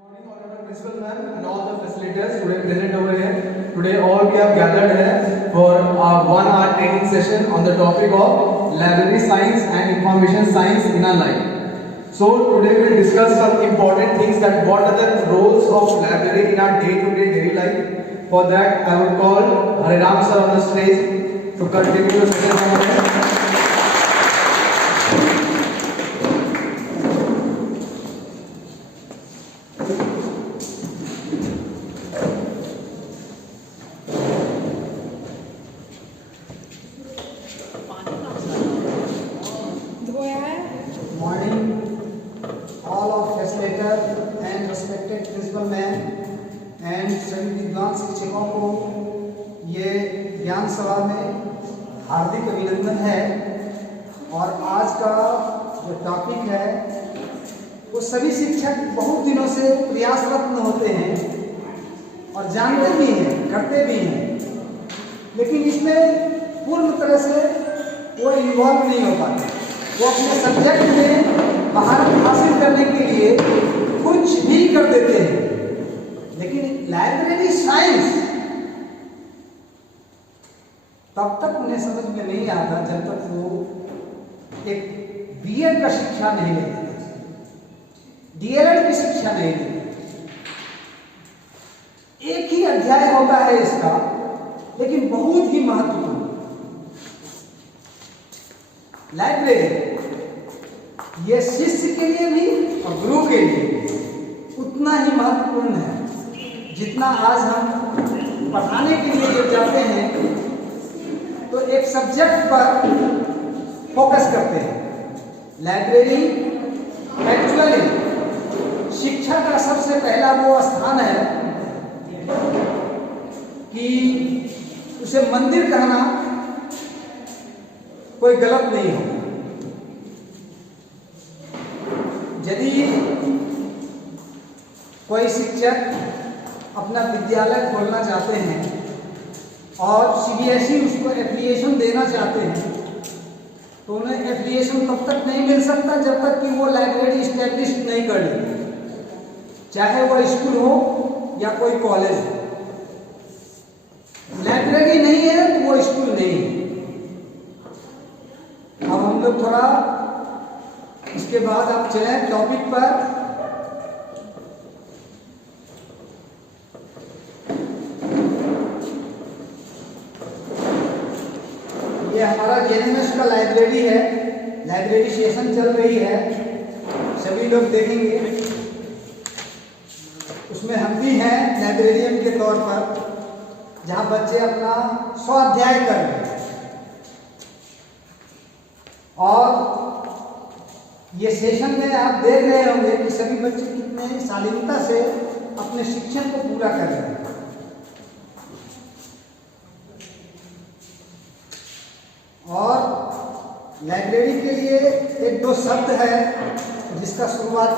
Morning, honorable principal ma'am and all the facilitators today present over here. Today all we have gathered here for our 1 hour training session on the topic of library science and information science in our life. So today we will discuss some important things, that what are the roles of library in our day-to-day daily life. For that I would call Hariram sir on the stage to continue the session from here. शिक्षकों को ये ज्ञान सभा में हार्दिक अभिनंदन है। और आज का जो टॉपिक है वो सभी शिक्षक बहुत दिनों से प्रयासरत होते हैं और जानते भी हैं, करते भी हैं, लेकिन इसमें पूर्ण तरह से वो इन्वॉल्व नहीं हो पाते। वो अपने सब्जेक्ट में महारत हासिल करने के लिए कुछ भी कर देते हैं, लेकिन लाइब्रेरी साइंस तब तक उन्हें समझ में नहीं आता जब तक वो एक बीएड का शिक्षा नहीं लेते, डीएलएड की शिक्षा नहीं लेते। एक ही अध्याय होता है इसका, लेकिन बहुत ही महत्वपूर्ण। लाइब्रेरी ये शिष्य के लिए भी और गुरु के लिए उतना ही महत्वपूर्ण है जितना आज हम पढ़ाने के लिए जब जाते हैं तो एक सब्जेक्ट पर फोकस करते हैं। लाइब्रेरी एक्चुअली शिक्षा का सबसे पहला वो स्थान है कि उसे मंदिर कहना कोई गलत नहीं हो। यदि कोई शिक्षक अपना विद्यालय खोलना चाहते हैं और सीबीएसई उसको एप्लीकेशन देना चाहते हैं तो उन्हें एप्लीकेशन तब तक नहीं मिल सकता जब तक कि वो लाइब्रेरी इस्टेब्लिश नहीं कर ले, चाहे वो स्कूल हो या कोई कॉलेज हो। लाइब्रेरी नहीं है तो वो स्कूल नहीं है। अब हम लोग थोड़ा इसके बाद आप चलें टॉपिक पर। ये हमारा जेएनएमएस का लाइब्रेरी है, लाइब्रेरी सेशन चल रही है, सभी लोग देखेंगे। उसमें हम भी हैं लाइब्रेरियन के तौर पर, जहां बच्चे अपना स्वाध्याय कर रहे हैं। और ये सेशन में आप देख रहे होंगे कि सभी बच्चे कितने शालीनता से अपने शिक्षण को पूरा कर रहे हैं। और लाइब्रेरी के लिए एक दो शब्द है जिसका शुरुआत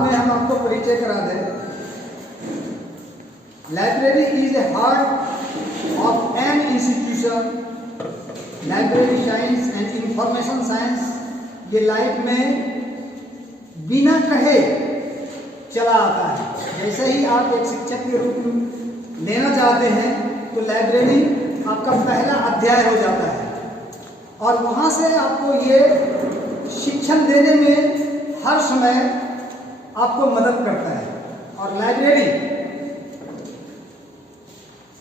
में हम आपको परिचय करा दें। Library is A heart of an institution. Library science and information science ये लाइफ में बिना कहे चला आता है। जैसे ही आप एक शिक्षक के रूप में लेना चाहते हैं तो लाइब्रेरी आपका पहला अध्याय हो जाता है और वहाँ से आपको ये शिक्षण देने में हर समय आपको मदद करता है। और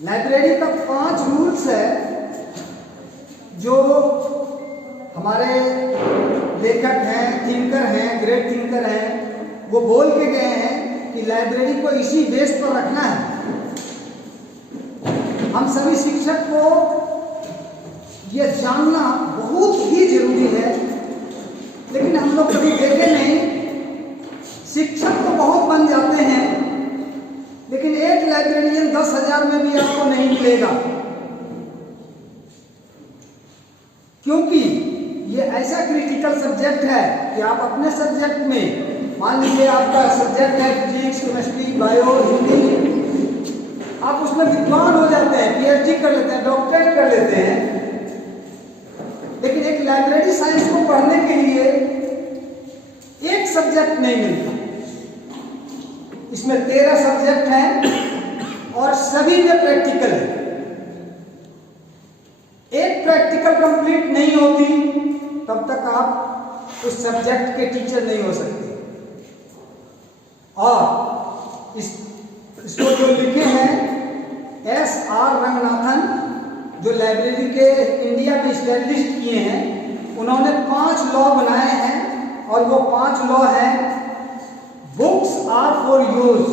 लाइब्रेरी का 5 रूल्स है जो हमारे लेखक हैं, थिंकर हैं, ग्रेट थिंकर हैं, वो बोल के गए हैं कि लाइब्रेरी को इसी बेस पर रखना है। हम सभी शिक्षक को यह जानना बहुत ही जरूरी है, लेकिन हम लोग कभी देखे नहीं। शिक्षक तो बहुत बन जाते हैं, लेकिन एक लाइब्रेरियन 10,000 में भी आपको नहीं मिलेगा, क्योंकि ये ऐसा क्रिटिकल सब्जेक्ट है कि आप अपने सब्जेक्ट में, मान लीजिए आपका सब्जेक्ट है फिजिक्स, केमिस्ट्री, बायो, हिंदी, आप उसमें विद्वान हो जाते हैं, पीएचडी कर लेते हैं, डॉक्टरेट कर लेते हैं, लेकिन एक लाइब्रेरी साइंस को पढ़ने के लिए एक सब्जेक्ट नहीं मिलता। इसमें 13 सब्जेक्ट हैं और सभी में प्रैक्टिकल है। एक प्रैक्टिकल कंप्लीट नहीं होती तब तक आप उस सब्जेक्ट के टीचर नहीं हो सकते। और इसको जो लिखे हैं S.R. रंगनाथन, जो लाइब्रेरी के इंडिया में स्टैब्लिश किए हैं, उन्होंने 5 लॉ बनाए हैं और वो 5 लॉ हैं: books are for use,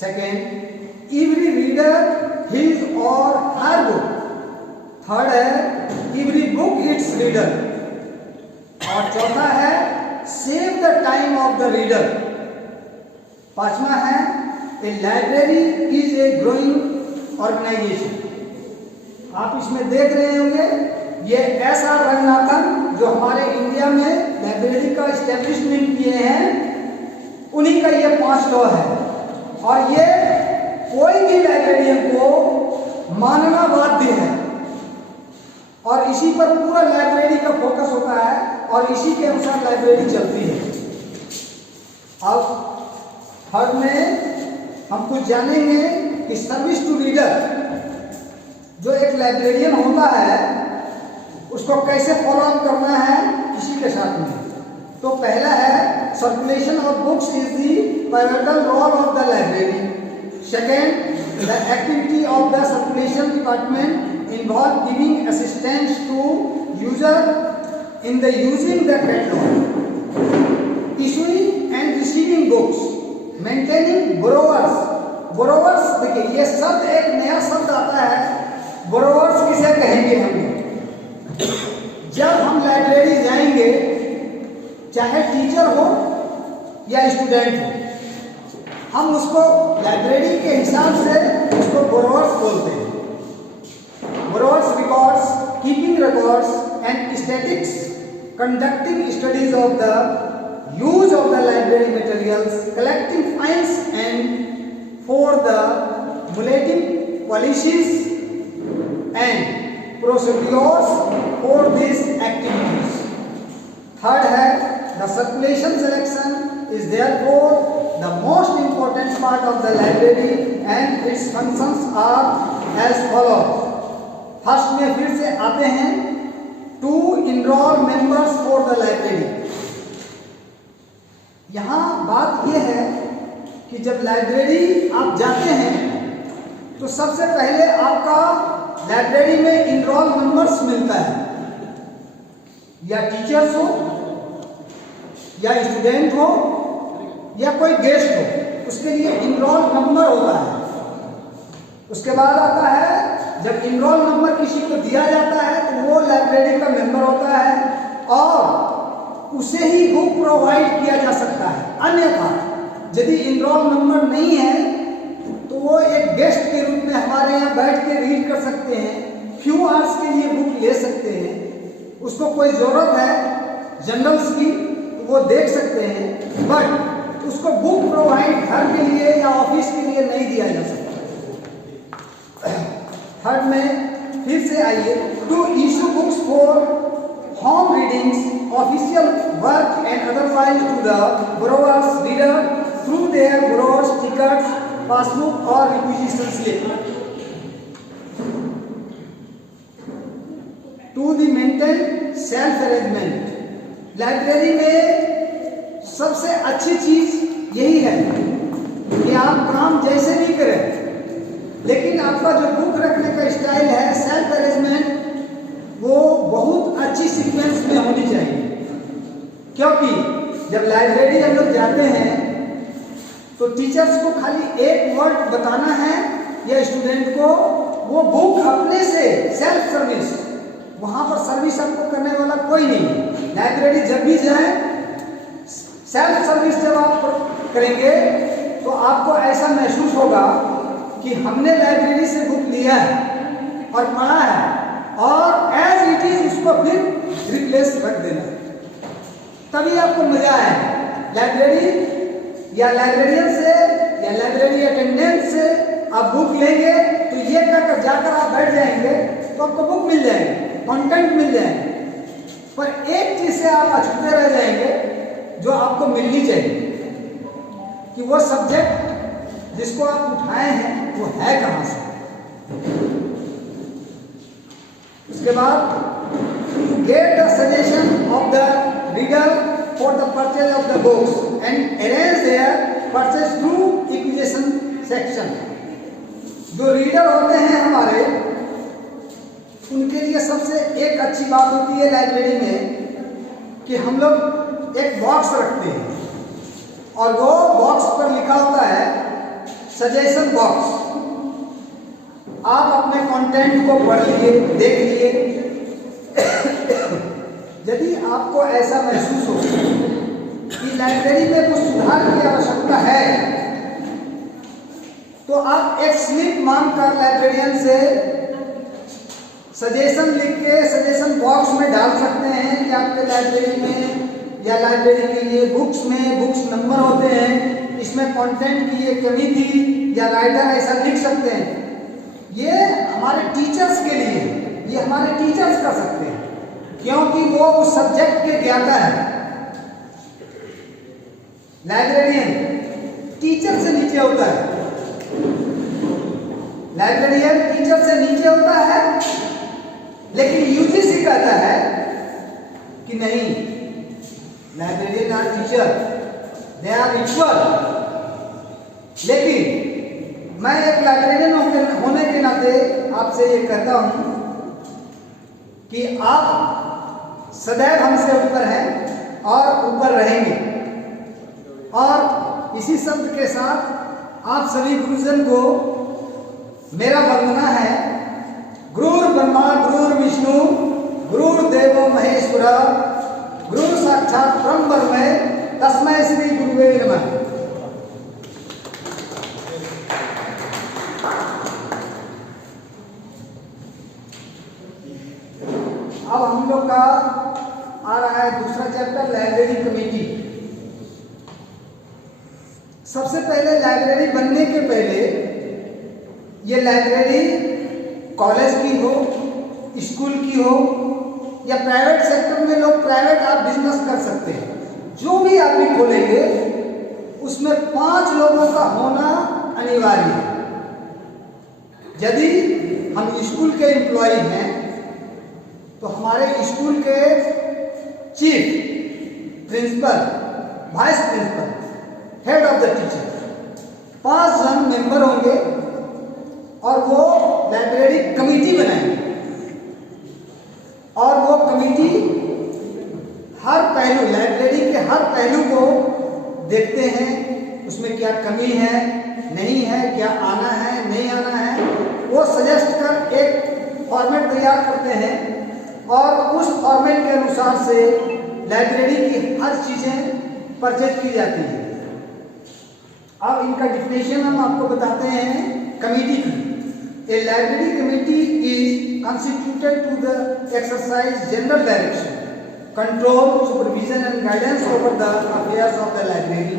second, every reader his or her book, third है एवरी बुक इट्स रीडर, और चौथा है save the time of the reader, पांचवा है a library is a growing organisation. आप इसमें देख रहे होंगे ये S.R. रंगनाथन जो हमारे इंडिया में लाइब्रेरी का एस्टेब्लिशमेंट किए हैं, उन्हीं का ये 5 लॉ है। और ये कोई भी लाइब्रेरियन को मानना बाध्य है और इसी पर पूरा लाइब्रेरी का फोकस होता है और इसी के अनुसार लाइब्रेरी चलती है। अब थर्ड में हम कुछ जानेंगे कि सर्विस टू रीडर, जो एक लाइब्रेरियन होता है उसको कैसे फॉलो अप करना है इसी के साथ में। तो पहला है circulation of books is the pivotal role of the library. Second, the activity of the circulation department involve giving assistance to user in the using the catalogue, issuing and receiving books, maintaining borrowers. Borrowers देखिए, ये शब्द एक नया शब्द आता है। Borrowers किसे कहेंगे हम? जब हम लाइब्रेरी जाएंगे, चाहे टीचर हो या स्टूडेंट हो, हम उसको लाइब्रेरी के हिसाब से उसको बोरोवर्स बोलते हैं। Borrowers records, keeping records and statics, conducting studies of the use of the library materials, collecting fines and for the mulcting policies and procedures for these activities. Third है the circulation selection is therefore the most important part of the library and its functions are as follows. First में फिर से आते हैं to enroll members for the library. यहाँ बात यह है कि जब लाइब्रेरी आप जाते हैं तो सबसे पहले आपका लाइब्रेरी में इनरोल नंबर्स मिलता है, या टीचर्स हो या स्टूडेंट हो या कोई गेस्ट हो, उसके लिए इनरोल नंबर होता है। उसके बाद आता है जब इनरोल नंबर किसी को दिया जाता है तो वो लाइब्रेरी का मेंबर होता है और उसे ही बुक प्रोवाइड किया जा सकता है। अन्यथा यदि इनरोल नंबर नहीं है तो वो एक गेस्ट के रूप में हमारे यहाँ बैठ के रीड कर सकते हैं, फ्यू आवर्स के लिए बुक ले सकते हैं। उसको कोई ज़रूरत है जनरल्स की तो वो देख सकते हैं, बट उसको बुक प्रोवाइड घर के लिए या ऑफिस के लिए नहीं दिया जा सकता। थर्ड में फिर से आइए, to issue books for home readings, official work and otherwise to the borrower's reader through their borrower's tickets, passbook or requisition slip. To the maintain self arrangement. Library में सबसे अच्छी चीज यही है कि आप काम जैसे भी करें, लेकिन आपका जो बुक रखने का स्टाइल है, सेल्फ अरेंजमेंट, वो बहुत अच्छी सीक्वेंस में होनी चाहिए। क्योंकि जब लाइब्रेरी हम लोग जाते हैं तो टीचर्स को खाली एक वर्ड बताना है या स्टूडेंट को, वो बुक अपने से सेल्फ सर्विस, वहां पर सर्विस आपको करने वाला कोई नहीं। लाइब्रेरी जब भी जाए सेल्फ सर्विस जब आप करेंगे तो आपको ऐसा महसूस होगा कि हमने लाइब्रेरी से बुक लिया है और पढ़ा है और एज इट इज उसको फिर रिप्लेस रख देना, तभी आपको मजा आए। लाइब्रेरी या लाइब्रेरियन से या लाइब्रेरी अटेंडेंट से आप बुक लेंगे तो ये कर जाकर आप बैठ जाएंगे तो आपको बुक मिल जाएगी, कंटेंट मिल जाएंगे, पर एक चीज से आप अछूते रह जाएंगे जो आपको मिलनी चाहिए। कि वो सब्जेक्ट जिसको आप उठाए हैं वो है कहाँ से। उसके बाद get the suggestion of the reader for the purchase of the books and arrange their purchase through acquisition section. जो रीडर होते हैं हमारे, उनके लिए सबसे एक अच्छी बात होती है लाइब्रेरी में कि हम लोग एक बॉक्स रखते हैं और वो बॉक्स पर लिखा होता है सजेशन बॉक्स। आप अपने कंटेंट को पढ़ लिए, देख लिए। यदि आपको ऐसा महसूस हो कि लाइब्रेरी में कुछ सुधार की आवश्यकता है, तो आप एक स्लिप मांगकर लाइब्रेरियन से सजेशन लिख के सजेशन बॉक्स में डाल सकते हैं कि आपके लाइब्रेरी में या लाइब्रेरी के लिए बुक्स में बुक्स नंबर होते हैं, इसमें कंटेंट की ये कमी थी, या राइटर ऐसा लिख सकते हैं। ये हमारे टीचर्स के लिए, ये हमारे टीचर्स कर सकते हैं क्योंकि वो उस सब्जेक्ट के ज्ञाता है। लाइब्रेरियन टीचर से नीचे होता है, लाइब्रेरियन टीचर से नीचे होता है, लेकिन यूजीसी कहता है कि नहीं, librarian or teacher, they are equal. लेकिन मैं एक लाइब्रेरियन होने के नाते आपसे ये कहता हूं कि आप सदैव हमसे ऊपर हैं और ऊपर रहेंगे। और इसी शब्द के साथ आप सभी गुरुजन को मेरा वंदना है। गुरुर् ब्रह्मा गुरुर् विष्णु गुरुर्देवो महेश्वरा गुरु साक्षात परम ब्रह्म तस्मै श्री गुरुवे नमः। अब हम लोग का आ रहा है दूसरा चैप्टर, लाइब्रेरी कमेटी। सबसे पहले लाइब्रेरी बनने के पहले ये लाइब्रेरी कॉलेज की हो, स्कूल की हो या प्राइवेट सेक्टर में लोग प्राइवेट आप बिजनेस कर सकते हैं। जो भी आदमी खोलेंगे उसमें 5 लोगों का होना अनिवार्य है। यदि हम स्कूल के एम्प्लॉय हैं तो हमारे स्कूल के chief, principal, vice principal, head of the teacher 5 जन मेंबर होंगे और वो लाइब्रेरी कमेटी बनाएंगे। और वो कमेटी हर पहलू, लाइब्रेरी के हर पहलू को देखते हैं, उसमें क्या कमी है, नहीं है, क्या आना है, नहीं आना है। वो सजेस्ट कर एक फॉर्मेट तैयार करते हैं और उस फॉर्मेट के अनुसार से लाइब्रेरी की हर चीजें परचेज की जाती हैं। अब इनका डिफिनेशन हम आपको बताते हैं कमेटी की। A library committee is constituted to the exercise general direction, control, supervision and guidance over the affairs of the library,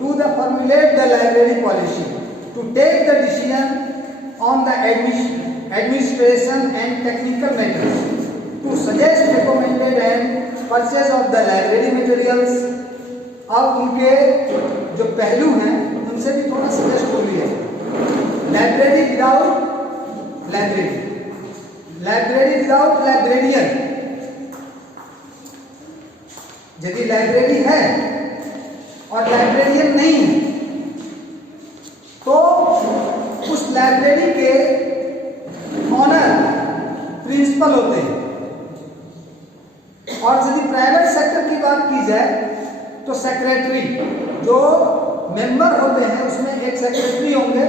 to the formulate the library policy, to take the decision on the administration and technical matters, to suggest recommended and purchase of the library materials। अब उनके जो पहलू हैं उनसे भी थोड़ा suggest हो लिया। Library without library, library without librarian. यदि लाइब्रेरी है और लाइब्रेरियन नहीं है तो उस लाइब्रेरी के ऑनर प्रिंसिपल होते हैं। और यदि प्राइवेट सेक्टर की बात की जाए तो सेक्रेटरी, जो मेंबर होते हैं उसमें एक सेक्रेटरी होंगे,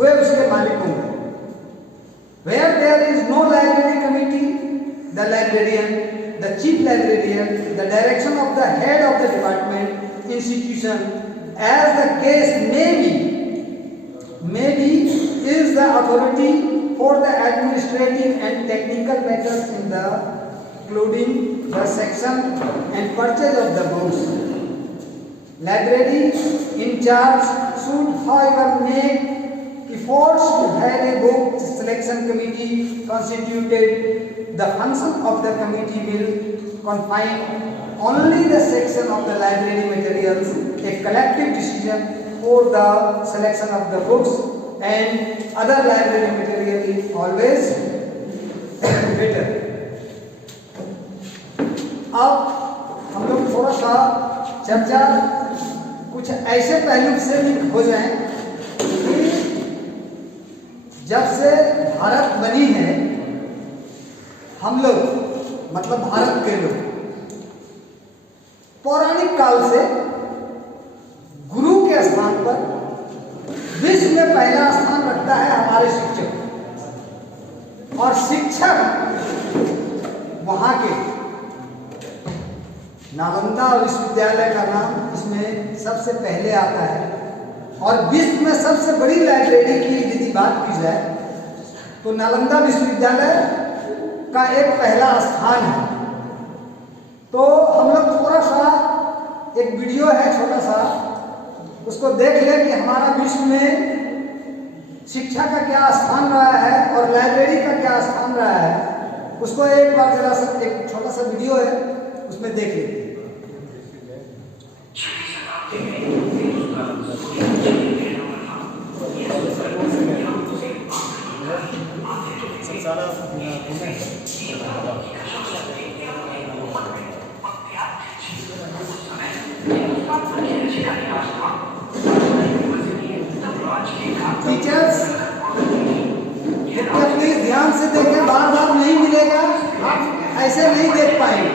वे उसके मालिक होंगे। Where there is no library committee, the librarian, the chief librarian, the direction of the head of the department, institution, as the case may be, is the authority for the administrative and technical matters in the including the section and purchase of the books. Library in charge should however make efforts to have a book selection committee constituted. The function of the committee will confine only the section of the library materials collective decision for the selection of the books and other library material is always better. अब हम लोग थोड़ा सा चर्चा कुछ ऐसे पहलू से हो जाए कि जब से भारत बनी है हम लोग मतलब भारत के लोग पौराणिक काल से गुरु के स्थान पर विश्व में पहला स्थान रखता है हमारे शिक्षक। और शिक्षक वहां के नालंदा विश्वविद्यालय का नाम इसमें सबसे पहले आता है। और विश्व में सबसे बड़ी लाइब्रेरी की यदि बात की जाए तो नालंदा विश्वविद्यालय का एक पहला स्थान है। तो हम लोग थोड़ा सा एक वीडियो है छोटा सा, उसको देख लें कि हमारा विश्व में शिक्षा का क्या स्थान रहा है और लाइब्रेरी का क्या स्थान रहा है। उसको एक बार जरा सा एक छोटा सा वीडियो है उसमें देख लेते हैं। टीचर्स प्लीज ध्यान से देखें, बार बार नहीं मिलेगा, आप ऐसे नहीं देख पाएंगे।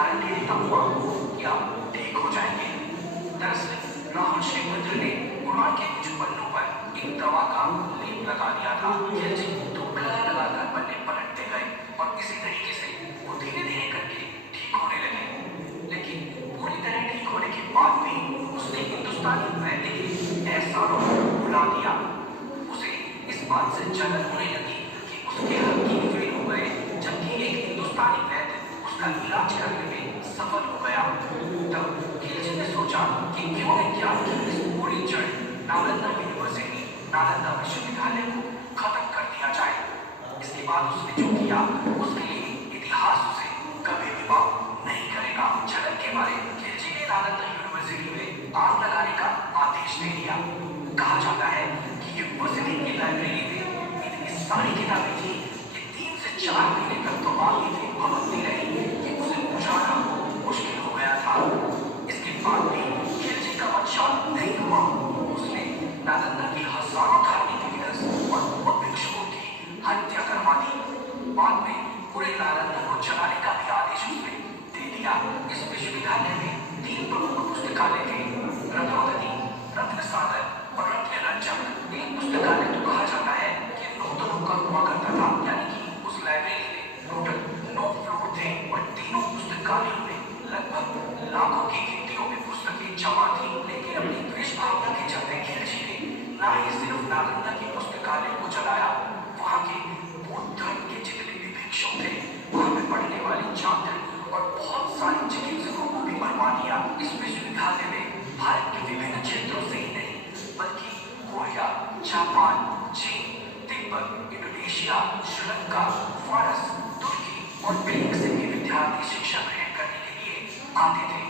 गारंटी देता हुआ कि आप ठीक हो जाएंगे। दरअसल राहुल श्रीभद्र ने कुणाल के कुछ पन्नों पर एक दवा का लेप लगा दिया था। खिलजी तो गला लगाकर पन्ने पलटते गए और इसी तरीके से वो धीरे धीरे करके ठीक होने लगे। लेकिन पूरी तरह ठीक होने के बाद भी उसने हिंदुस्तानी वैद्य के एहसानों को भुला दिया। उसे इस बात से जलन होने लगी कि उसके हकीम फेल हो गए, जबकि एक हिंदुस्तानी वैद्य उसका इलाज करने में सफल हो गया। तब खिलजी ने सोचा कि क्यों विज्ञान की इस पूरी जड़ नालंदा यूनिवर्सिटी, नालंदा विश्वविद्यालय को खत्म कर दिया जाए। इसके बाद उसने जो किया उसके लिए इतिहास उसे कभी भी माफ नहीं करेगा। जलन के मारे खिलजी ने नालंदा यूनिवर्सिटी में आग लगाने का आदेश दे दिया। कहा जाता है कि यूनिवर्सिटी की लाइब्रेरी में इतनी सारी किताबें थी कि 3 से 4 महीने तक तो आग इतनी भभकती रही कि उसे बुझाना मुश्किल हो गया था। इसके बाद भी खिलजी का मन शांत नहीं हुआ। उसने नालंदा की हजारों धार्मिक लीडर्स और बौद्ध भिक्षुओं की हत्या करवा दी। बाद में पूरे नालंदा को जलाने का भी आदेश उसने दे दिया। इस विश्वविद्यालय में 3 प्रमुख पुस्तकालय थे, रत्नवती, रत्नसागर और रत्नरंजक। एक पुस्तकालय तो कहा जाता है कि 9 तलों का हुआ करता था, यानी कि उस लाइब्रेरी में टोटल 9 फ्लोर थे और तीनों पुस्तकालयों में लगभग लाखों की गिनतियों में पुस्तकें जमा थी। लेकिन अपनी द्वेष भावना के चलते खिलजी ने ना ही सिर्फ नालंदा की पुस्तकालय को जलाया, वहाँ के बौद्ध धर्म के जितने भी भिक्षु थे, वहाँ पे पढ़ने वाले छात्र और बहुत सारे चिकित्सकों को भी मरवा दिया। इस विश्वविद्यालय में भारत के विभिन्न क्षेत्रों से ही नहीं बल्कि कोरिया, जापान, चीन, तिब्बत, इंडोनेशिया, श्रीलंका, फारस, तुर्की और ग्रीक से भी विद्यार्थी शिक्षा ग्रहण करने के लिए आते थे।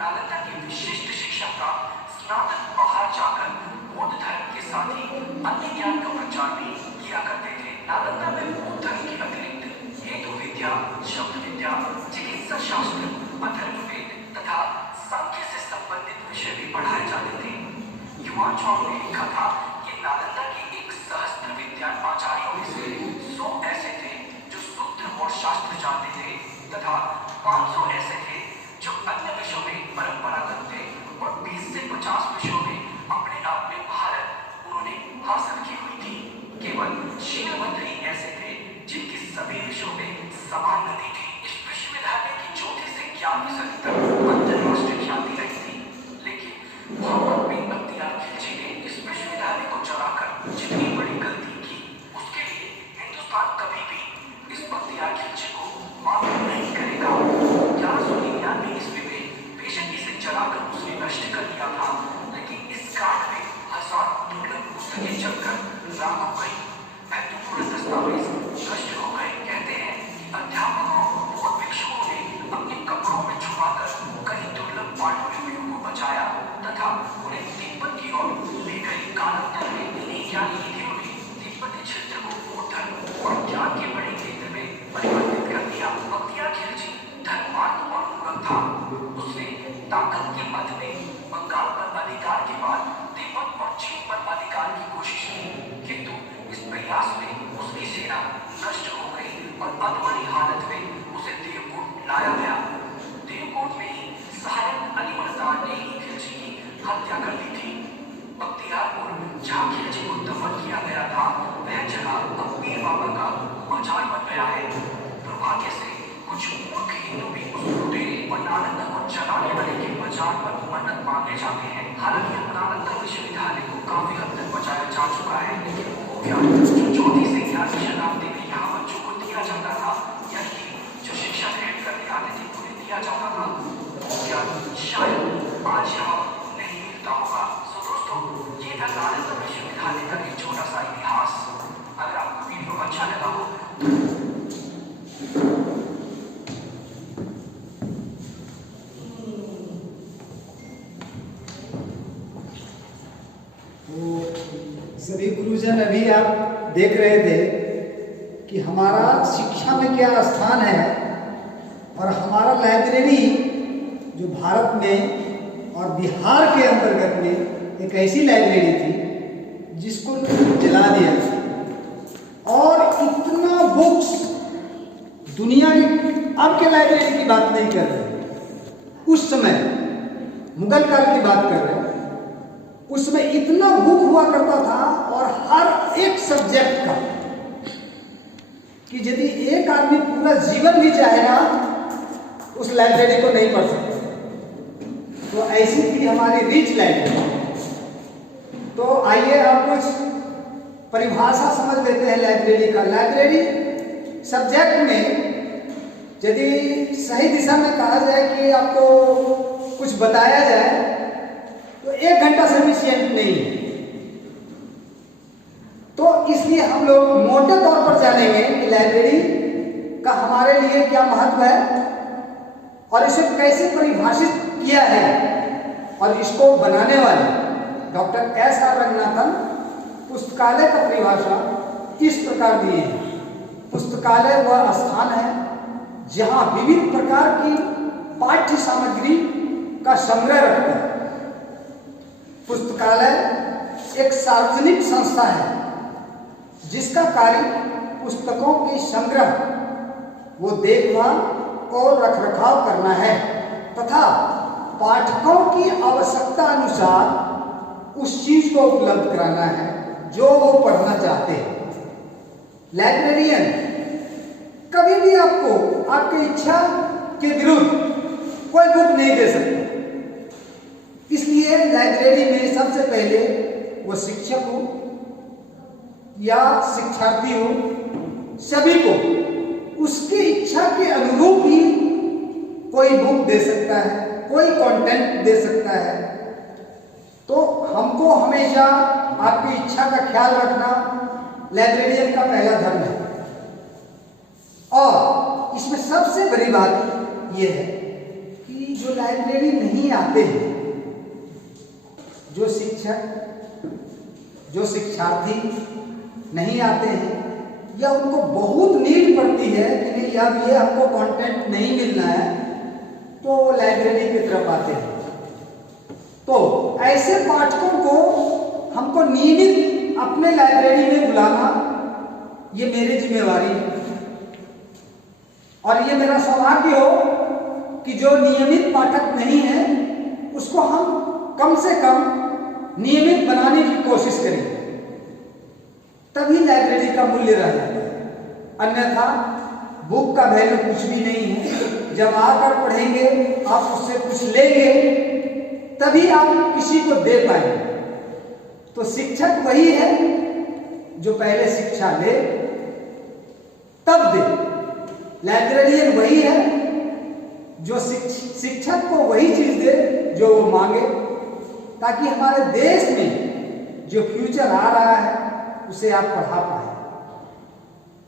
नालंदा की विशिष्ट शिक्षा का स्नातक बाहर जाकर बौद्ध धर्म के साथ ही अन्य ज्ञान का प्रचार भी किया करते थे। नालंदा में बौद्ध धर्म के अतिरिक्त हेतु विद्या, शब्द विद्या, चिकित्सा शास्त्र, अथर्ववेद तथा सांख्य से संबंधित विषय भी पढ़ाए जाते थे। युवान चौक ने लिखा था कि नालंदा के 1 सहस्त्र विद्वान आचार्यों में से 100 ऐसे थे जो सूत्र और शास्त्र जानते थे तथा 500 ऐसे थे जो अन्य विषयों में परंपरागत थे और 20 से 50 विषयों में अपने आप में महारत उन्होंने हासिल की हुई थी। केवल शीलवंत ही ऐसे थे जिनकी सभी विषयों में समान गति थी। इस विश्वविद्यालय की ज्योति से 11वीं सदी तक अंतरराष्ट्रीय ख्याति रही थी। लेकिन मोहम्मद बिन बख्तियार खिलजी ने इस विश्वविद्यालय को जलाकर जितनी बड़ी गलती की, उसके लिए हिंदुस्तान कभी भी इस बख्तियार खिलजी को माफ नहीं करेगा। 1199 ईस्वी में बेशक इसे जलाकर उसने नष्ट कर दिया था, लेकिन इस कांड में हजारों दुर्लभ पुस्तकें जलकर राख हो गई, महत्वपूर्ण दस्तावेज नष्ट हो गए। कहते हैं कि अध्यापकों और भिक्षुओं ने अपने कपड़ों में छुपाकर कई दुर्लभ पांडुलिपियों को बचाया तथा उन्हें तिब्बत की ओर ले गई। कालांतर में इन्हीं ज्ञानी निधियों ने तिब्बती क्षेत्र को बौद्ध धर्म और ज्ञान के बड़े केंद्र में परिवर्तित कर दिया। बख्तियार खिलजी धर्मार्थ और मूर्ख था। उसने ताकत के मद में बंगाल पर अधिकार के बाद तिब्बत और चीन पर अधिकार की कोशिश की, किंतु इस प्रयास में उसकी सेना नष्ट हो गई और अधमरी हालत में उसे देवकोट लाया गया। देवकोट में ही सहायक अली मुल्तान ने ही खिलजी की हत्या कर दी थी। बख्तियारपुर, जहाँ खिलजी को दफन किया गया था, वह जगह अब पीर बाबा का मजार बन गया है। दुर्भाग्य से कुछ मूर्ख हिंदू भी उस लुटेरे और नालंदा को जलाने वाले के मजार पर मन्नत मांगने जाते हैं। हालांकि अब नालंदा विश्वविद्यालय को काफी हद तक बचाया जा चुका है, लेकिन वो ज्ञान जो 4वीं से 11वीं शताब्दी में यहाँ बच्चों को दिया जाता था, यानी कि जो शिक्षा ग्रहण करने आते थे उन्हें दिया जाता था, वो ज्ञान शायद आज यहाँ नहीं मिलता होगा। सो दोस्तों, ये था नालंदा विश्वविद्यालय का एक छोटा सा इतिहास। अगर आपको वीडियो अच्छा लगा हो सभी गुरुजन, अभी आप देख रहे थे कि हमारा शिक्षा में क्या स्थान है और हमारा लाइब्रेरी जो भारत में और बिहार के अंतर्गत में एक ऐसी लाइब्रेरी थी जिसको जला दिया और इतना बुक्स दुनिया के अब के लाइब्रेरी की बात नहीं कर रहे, उस समय मुगल काल की बात कर रहे हैं। उसमें इतना बुक हुआ करता था और हर एक सब्जेक्ट का कि यदि एक आदमी पूरा जीवन भी चाहेगा उस लाइब्रेरी को नहीं पढ़ सकता। तो ऐसी थी हमारी रिच लाइब्रेरी। तो आइए आप कुछ परिभाषा समझ लेते हैं लाइब्रेरी का। लाइब्रेरी सब्जेक्ट में यदि सही दिशा में कहा जाए कि आपको कुछ बताया जाए तो 1 घंटा सफिशिएंट नहीं है। तो इसलिए हम लोग मोटे तौर पर जानेंगे कि लाइब्रेरी का हमारे लिए क्या महत्व है और इसे कैसे परिभाषित किया है। और इसको बनाने वाले डॉक्टर S.R. रंगनाथन पुस्तकालय का परिभाषा इस प्रकार दिए हैं। पुस्तकालय वह स्थान है जहां विविध प्रकार की पाठ्य सामग्री का संग्रह रखता है। पुस्तकालय एक सार्वजनिक संस्था है जिसका कार्य पुस्तकों के संग्रह, वो देखभाल और रखरखाव करना है तथा पाठकों की आवश्यकता अनुसार उस चीज को उपलब्ध कराना है जो वो पढ़ना चाहते हैं। लाइब्रेरियन कभी भी आपको आपकी इच्छा के विरुद्ध कोई बुक नहीं दे सकता। इसलिए लाइब्रेरी में सबसे पहले वो शिक्षक हो या शिक्षार्थी हो, सभी को उसकी इच्छा के अनुरूप ही कोई बुक दे सकता है, कोई कंटेंट दे सकता है। तो हमको हमेशा आपकी इच्छा का ख्याल रखना लाइब्रेरियन का पहला धर्म है। और इसमें सबसे बड़ी बात यह है कि जो लाइब्रेरी नहीं आते हैं, जो शिक्षक, जो शिक्षार्थी नहीं आते हैं या उनको बहुत नीड पड़ती है कि नहीं अब ये हमको कंटेंट नहीं मिलना है, तो लाइब्रेरी की तरफ आते हैं। तो ऐसे पाठकों को हमको नियमित अपने लाइब्रेरी में बुलाना ये मेरी जिम्मेवारी है। और ये मेरा सौभाग्य हो कि जो नियमित पाठक नहीं है उसको हम कम से कम नियमित बनाने की कोशिश करें, तभी लाइब्रेरी का मूल्य रह जाता है। अन्यथा बुक का वैल्यू कुछ भी नहीं है। जब आकर पढ़ेंगे, आप उससे कुछ लेंगे, तभी आप किसी को दे पाएंगे। तो शिक्षक वही है जो पहले शिक्षा ले तब दे। लाइब्रेरियन वही है जो शिक्षक को वही चीज दे जो वो मांगे, ताकि हमारे देश में जो फ्यूचर आ रहा है उसे आप पढ़ा पाए।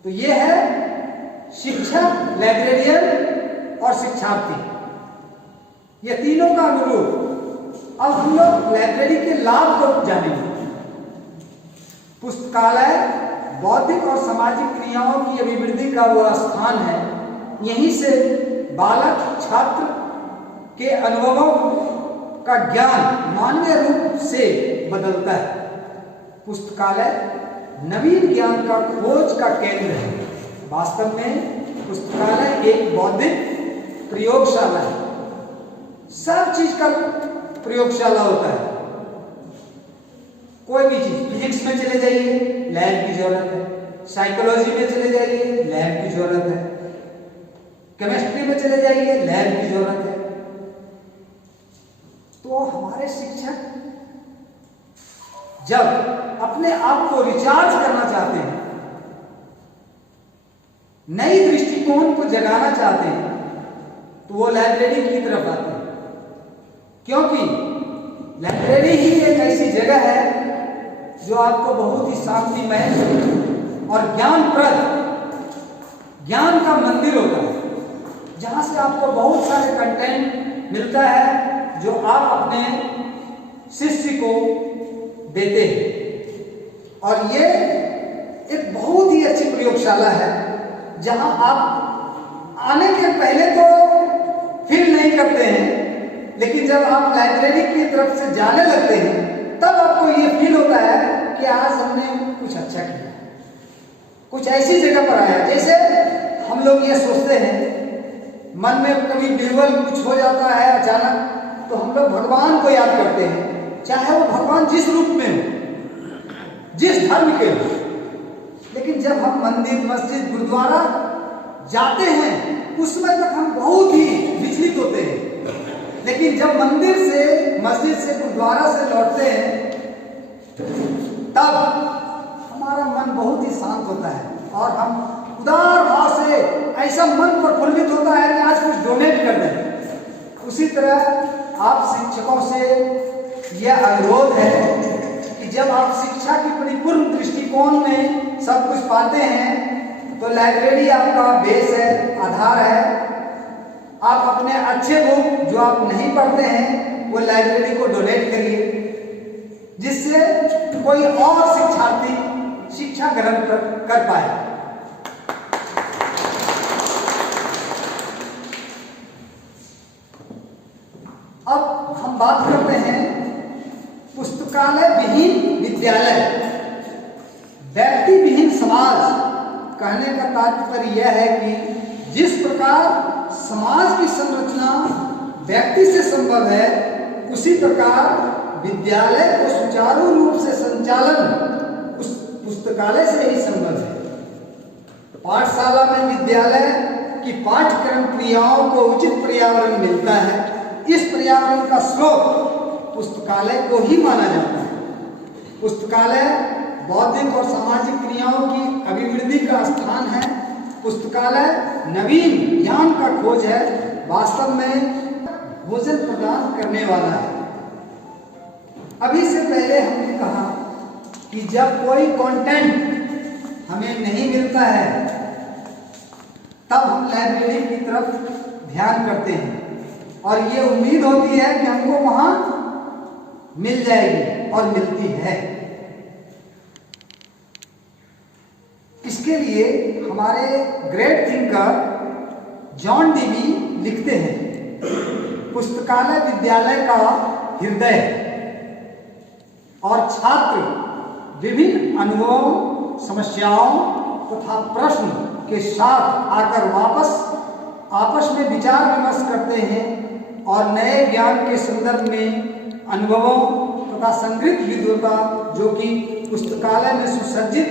तो ये है शिक्षक, लाइब्रेरियन और शिक्षार्थी, ये तीनों का अनुरूप। अब हम लोग लाइब्रेरी के लाभ को जानेंगे। पुस्तकालय बौद्धिक और सामाजिक क्रियाओं की अभिवृद्धि का वह स्थान है। यहीं से बालक छात्र के अनुभवों का ज्ञान मानवीय रूप से बदलता है। पुस्तकालय नवीन ज्ञान का खोज का केंद्र है। वास्तव में पुस्तकालय एक बौद्धिक प्रयोगशाला है। सब चीज का प्रयोगशाला होता है। कोई भी चीज, फिजिक्स में चले जाइए, लैब की जरूरत है। साइकोलॉजी में चले जाइए, लैब की जरूरत है। केमिस्ट्री में चले जाइए, लैब की जरूरत है। तो हमारे शिक्षक जब अपने आप को रिचार्ज करना चाहते हैं, नई दृष्टिकोण को जगाना चाहते हैं, तो वो लाइब्रेरी की तरफ आते हैं। क्योंकि लाइब्रेरी ही एक ऐसी जगह है जो आपको बहुत ही शांतिमय और ज्ञानप्रद, ज्ञान का मंदिर होता है, जहां से आपको बहुत सारे कंटेंट मिलता है जो आप अपने शिष्य को देते हैं। और ये एक बहुत ही अच्छी प्रयोगशाला है जहां आप आने के पहले तो फील नहीं करते हैं, लेकिन जब आप लाइब्रेरी की तरफ से जाने लगते हैं तब आपको ये फील होता है कि आज हमने कुछ अच्छा किया, कुछ ऐसी जगह पर आया। जैसे हम लोग ये सोचते हैं मन में कभी बिरबल कुछ हो जाता है अचानक, तो हम लोग भगवान को याद करते हैं, चाहे वो भगवान जिस रूप में हो, जिस धर्म के हो। लेकिन जब हम मंदिर, मस्जिद, गुरुद्वारा जाते हैं उस समय तक हम बहुत ही विचलित होते हैं। लेकिन जब मंदिर से, मस्जिद से, गुरुद्वारा से लौटते हैं तब हमारा मन बहुत ही शांत होता है और हम उदार भाव से, ऐसा मन प्रफुल्लित होता है कि आज कुछ डोनेट कर दें। उसी तरह आप शिक्षकों से यह अनुरोध है कि जब आप शिक्षा की परिपूर्ण दृष्टिकोण में सब कुछ पाते हैं तो लाइब्रेरी आपका बेस है, आधार है। आप अपने अच्छे बुक जो आप नहीं पढ़ते हैं वो लाइब्रेरी को डोनेट करिए, जिससे कोई और शिक्षार्थी शिक्षा ग्रहण कर पाए। अब हम बात करते हैं पुस्तकालय विहीन विद्यालय, व्यक्ति विहीन समाज। कहने का तात्पर्य यह है कि जिस प्रकार समाज की संरचना व्यक्ति से संभव है, उसी प्रकार विद्यालय को सुचारू रूप से संचालन उस पुस्तकालय से ही संभव है। पाठशाला में विद्यालय की पाठ्यक्रम क्रियाओं को उचित पर्यावरण मिलता है। इस पर्यावरण का स्रोत पुस्तकालय को ही माना जाता है। पुस्तकालय बौद्धिक और सामाजिक क्रियाओं की अभिवृद्धि का स्थान है। पुस्तकालय नवीन ज्ञान का खोज है, वास्तव में भोजन प्रदान करने वाला है। अभी से पहले हमने कहा कि जब कोई कंटेंट हमें नहीं मिलता है तब हम लाइब्रेरी की तरफ ध्यान करते हैं और ये उम्मीद होती है कि हमको वहां मिल जाएगी और मिलती है। इसके लिए हमारे ग्रेट थिंकर जॉन डीवी लिखते हैं, पुस्तकालय विद्यालय का हृदय और छात्र विभिन्न अनुभवों, समस्याओं तथा प्रश्न के साथ आकर आपस में विचार विमर्श करते हैं और नए ज्ञान के संदर्भ में अनुभवों तथा संग्रहित विद्वता जो कि पुस्तकालय में सुसज्जित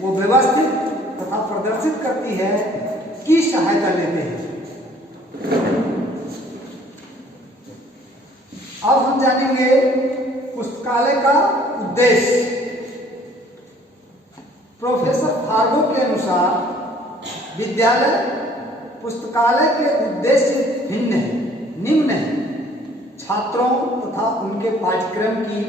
वो व्यवस्थित तथा प्रदर्शित करती है की सहायता लेते हैं। अब हम जानेंगे पुस्तकालय का उद्देश्य। प्रोफेसर फार्गो के अनुसार विद्यालय पुस्तकालय के उद्देश्य निम्न है। छात्रों तथा उनके पाठ्यक्रम की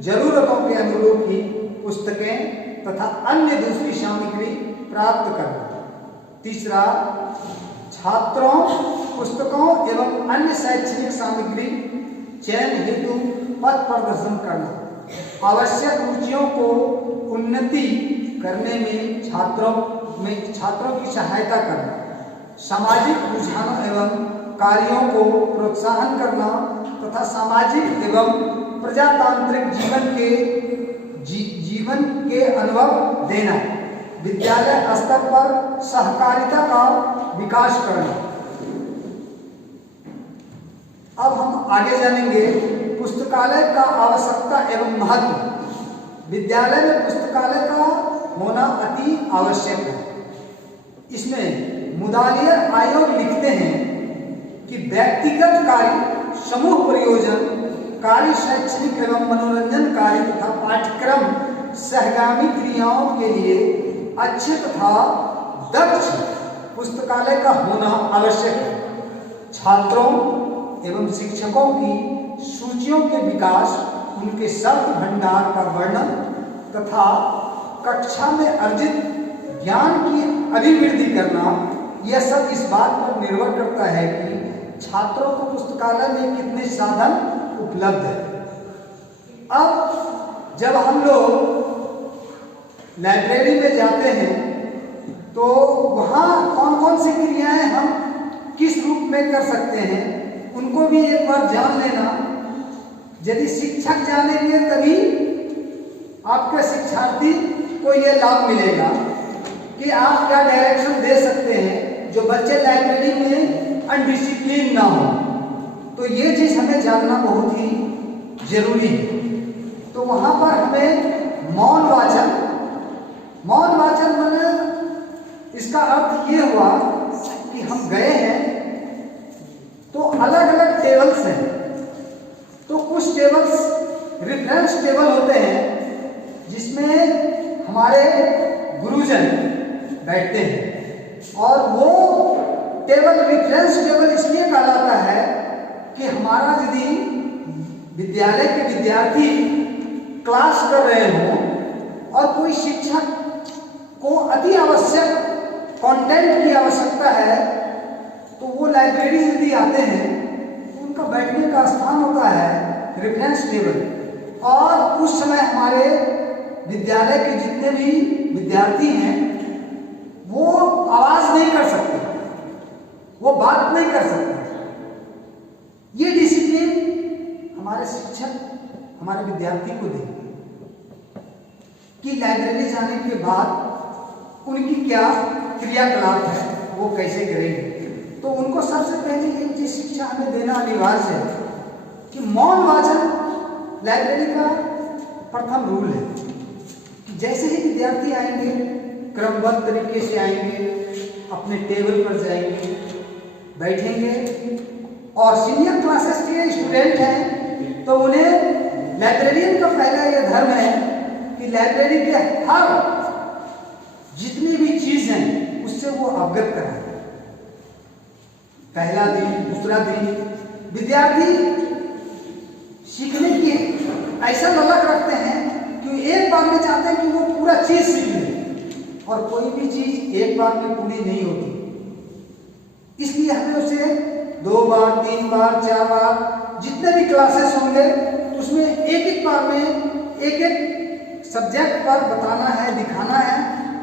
जरूरतों के अनुरूप ही पुस्तकें तथा अन्य दूसरी सामग्री प्राप्त करना। तीसरा, छात्रों पुस्तकों एवं अन्य शैक्षणिक सामग्री चयन हेतु पथ प्रदर्शन करना। आवश्यक रुचियों को उन्नति करने में छात्रों की सहायता करना। सामाजिक रुझानों एवं कार्यों को प्रोत्साहन करना तथा सामाजिक एवं प्रजातांत्रिक जीवन के अनुभव देना। विद्यालय स्तर पर सहकारिता का विकास करना। अब हम आगे जानेंगे पुस्तकालय का आवश्यकता एवं महत्व। विद्यालय में पुस्तकालय का होना अति आवश्यक है। इसमें मुदालियर आयोग लिखते हैं कि व्यक्तिगत कार्य, समूह प्रयोजन कार्य, शैक्षणिक एवं मनोरंजन कार्य तथा पाठ्यक्रम सहगामी क्रियाओं के लिए अच्छे तथा दक्ष पुस्तकालय का होना आवश्यक है। छात्रों एवं शिक्षकों की सूचियों के विकास, उनके शब्द भंडार का वर्णन तथा कक्षा में अर्जित ज्ञान की अभिवृद्धि करना, यह सब इस बात पर निर्भर करता है कि छात्रों को पुस्तकालय में कितने साधन उपलब्ध है। अब जब हम लोग लाइब्रेरी में जाते हैं तो वहाँ कौन कौन सी क्रियाएं हम किस रूप में कर सकते हैं, उनको भी एक बार जान लेना। यदि शिक्षक जानेंगे तभी आपके शिक्षार्थी को यह लाभ मिलेगा कि आप क्या डायरेक्शन दे सकते हैं। जो बच्चे लाइब्रेरी में अनडिसिप्लिन ना हो। तो ये चीज हमें जानना बहुत ही जरूरी है। तो वहां पर हमें मौन वाचन मैंने इसका अर्थ ये हुआ कि हम गए हैं तो अलग अलग टेबल्स हैं, तो कुछ टेबल्स रेफरेंस टेबल होते हैं जिसमें हमारे गुरुजन बैठते हैं, और वो टेबल रेफरेंस टेबल इसलिए कहलाता है कि हमारा यदि विद्यालय के विद्यार्थी क्लास कर रहे हों और कोई शिक्षक को अति आवश्यक कंटेंट की आवश्यकता है, तो वो लाइब्रेरी यदि आते हैं तो उनका बैठने का स्थान होता है रेफरेंस टेबल। और उस समय हमारे विद्यालय के जितने भी विद्यार्थी हैं वो आवाज नहीं कर सकते, वो बात नहीं कर सकते। ये डिसिप्लिन हमारे शिक्षक हमारे विद्यार्थी को देंगे कि लाइब्रेरी जाने के बाद उनकी क्या क्रियाकलाप है, वो कैसे करेंगे। तो उनको सबसे पहले एक चीज शिक्षा हमें देना अनिवार्य है कि मौन वाचन लाइब्रेरी का प्रथम रूल है कि जैसे ही विद्यार्थी आएंगे क्रमबद्ध तरीके से आएंगे, अपने टेबल पर जाएंगे, बैठेंगे, और सीनियर क्लासेस के स्टूडेंट हैं तो उन्हें लाइब्रेरियन का पहला यह धर्म है कि लाइब्रेरी के हर जितनी भी चीज हैं उससे वो अवगत कराएं। पहला दिन, दूसरा दिन विद्यार्थी सीखने की ऐसा ललक रखते हैं कि एक बार में चाहते हैं कि वो पूरा चीज सीख ले, और कोई भी चीज एक बार में पूरी नहीं होती। इसलिए हमें उसे 2 बार, 3 बार, 4 बार जितने भी क्लासेस होंगे उसमें एक बार में एक सब्जेक्ट पर बताना है, दिखाना है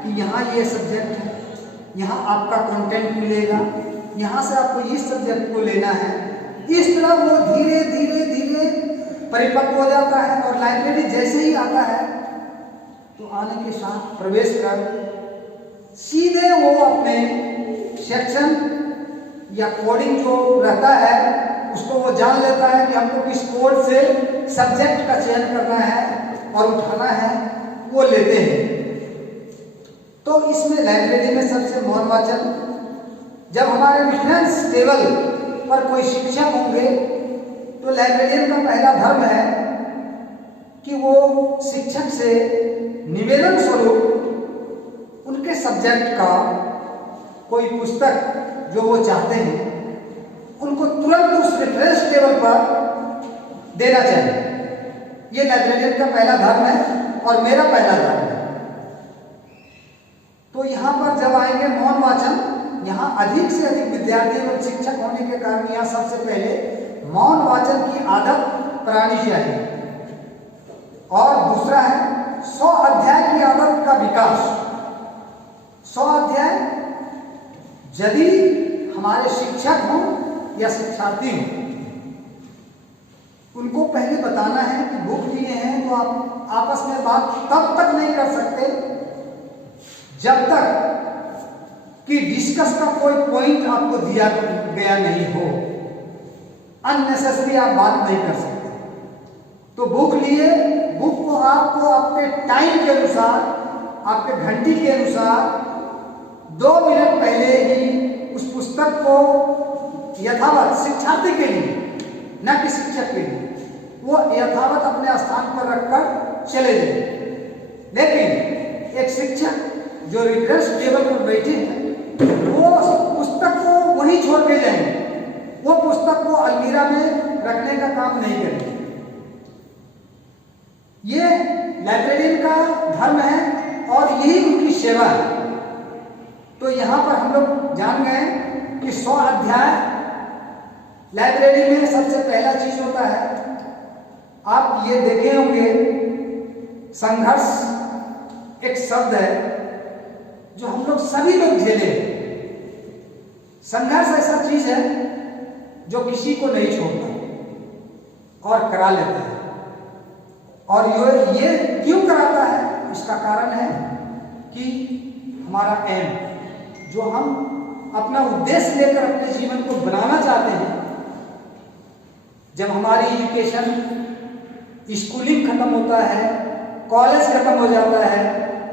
कि यहाँ ये सब्जेक्ट है, यहाँ आपका कंटेंट मिलेगा, यहाँ से आपको इस सब्जेक्ट को लेना है। इस तरह वो धीरे धीरे धीरे परिपक्व हो जाता है, और लाइब्रेरी जैसे ही आता है तो आने के साथ प्रवेश कर सीधे वो अपने सेक्शन या कोडिंग जो रहता है उसको वो जान लेता है कि हमको किस कोड से सब्जेक्ट का चयन करना है और उठाना है, वो लेते हैं। तो इसमें लाइब्रेरी में सबसे मौन वाचन, जब हमारे रेफरेंस टेबल पर कोई शिक्षक होंगे तो लाइब्रेरियन का पहला धर्म है कि वो शिक्षक से निवेदन स्वरूप उनके सब्जेक्ट का कोई पुस्तक जो वो चाहते हैं उनको तुरंत उस रेफरेंस टेबल पर देना चाहिए। ये लाइब्रेरियन का पहला धर्म है और मेरा पहला धर्म है। तो यहाँ पर जब आएंगे मौन वाचन, यहाँ अधिक से अधिक विद्यार्थी और शिक्षक होने के कारण यहाँ सबसे पहले मौन वाचन की आदत करानी चाहिए। और दूसरा है 100 अध्याय की आदत का विकास। 100 अध्याय यदि हमारे शिक्षक हों या शिक्षार्थी हों, उनको पहले बताना है कि बुक लिए हैं तो आप आपस में बात तब तक नहीं कर सकते जब तक कि डिस्कस का कोई पॉइंट आपको दिया गया नहीं हो। अननेसेसरी आप बात नहीं कर सकते। तो बुक लिए, बुक को आपको आपके टाइम के अनुसार, आपके घंटी के अनुसार 2 मिनट पहले ही उस पुस्तक को यथावत शिक्षार्थी के लिए, न कि शिक्षक के लिए, वो यथावत अपने स्थान पर रखकर चले जाए। लेकिन एक शिक्षक जो रेफरेंस टेबल पर बैठे हैं वो पुस्तक को वहीं छोड़ के जाएंगे, वो पुस्तक को अलमीरा में रखने का काम नहीं करेंगे। ये लाइब्रेरियन का धर्म है और यही उनकी सेवा है। तो यहाँ पर हम लोग जान गए कि 100 अध्याय लाइब्रेरी में सबसे पहला चीज होता है। आप ये देखे होंगे संघर्ष एक शब्द है जो हम लोग सभी लोग झेले। संघर्ष ऐसा चीज है जो किसी को नहीं छोड़ता और करा लेता है। और ये क्यों कराता है, इसका कारण है कि हमारा एम जो हम अपना उद्देश्य लेकर अपने जीवन को बनाना चाहते हैं, जब हमारी एजुकेशन स्कूलिंग खत्म होता है, कॉलेज खत्म हो जाता है,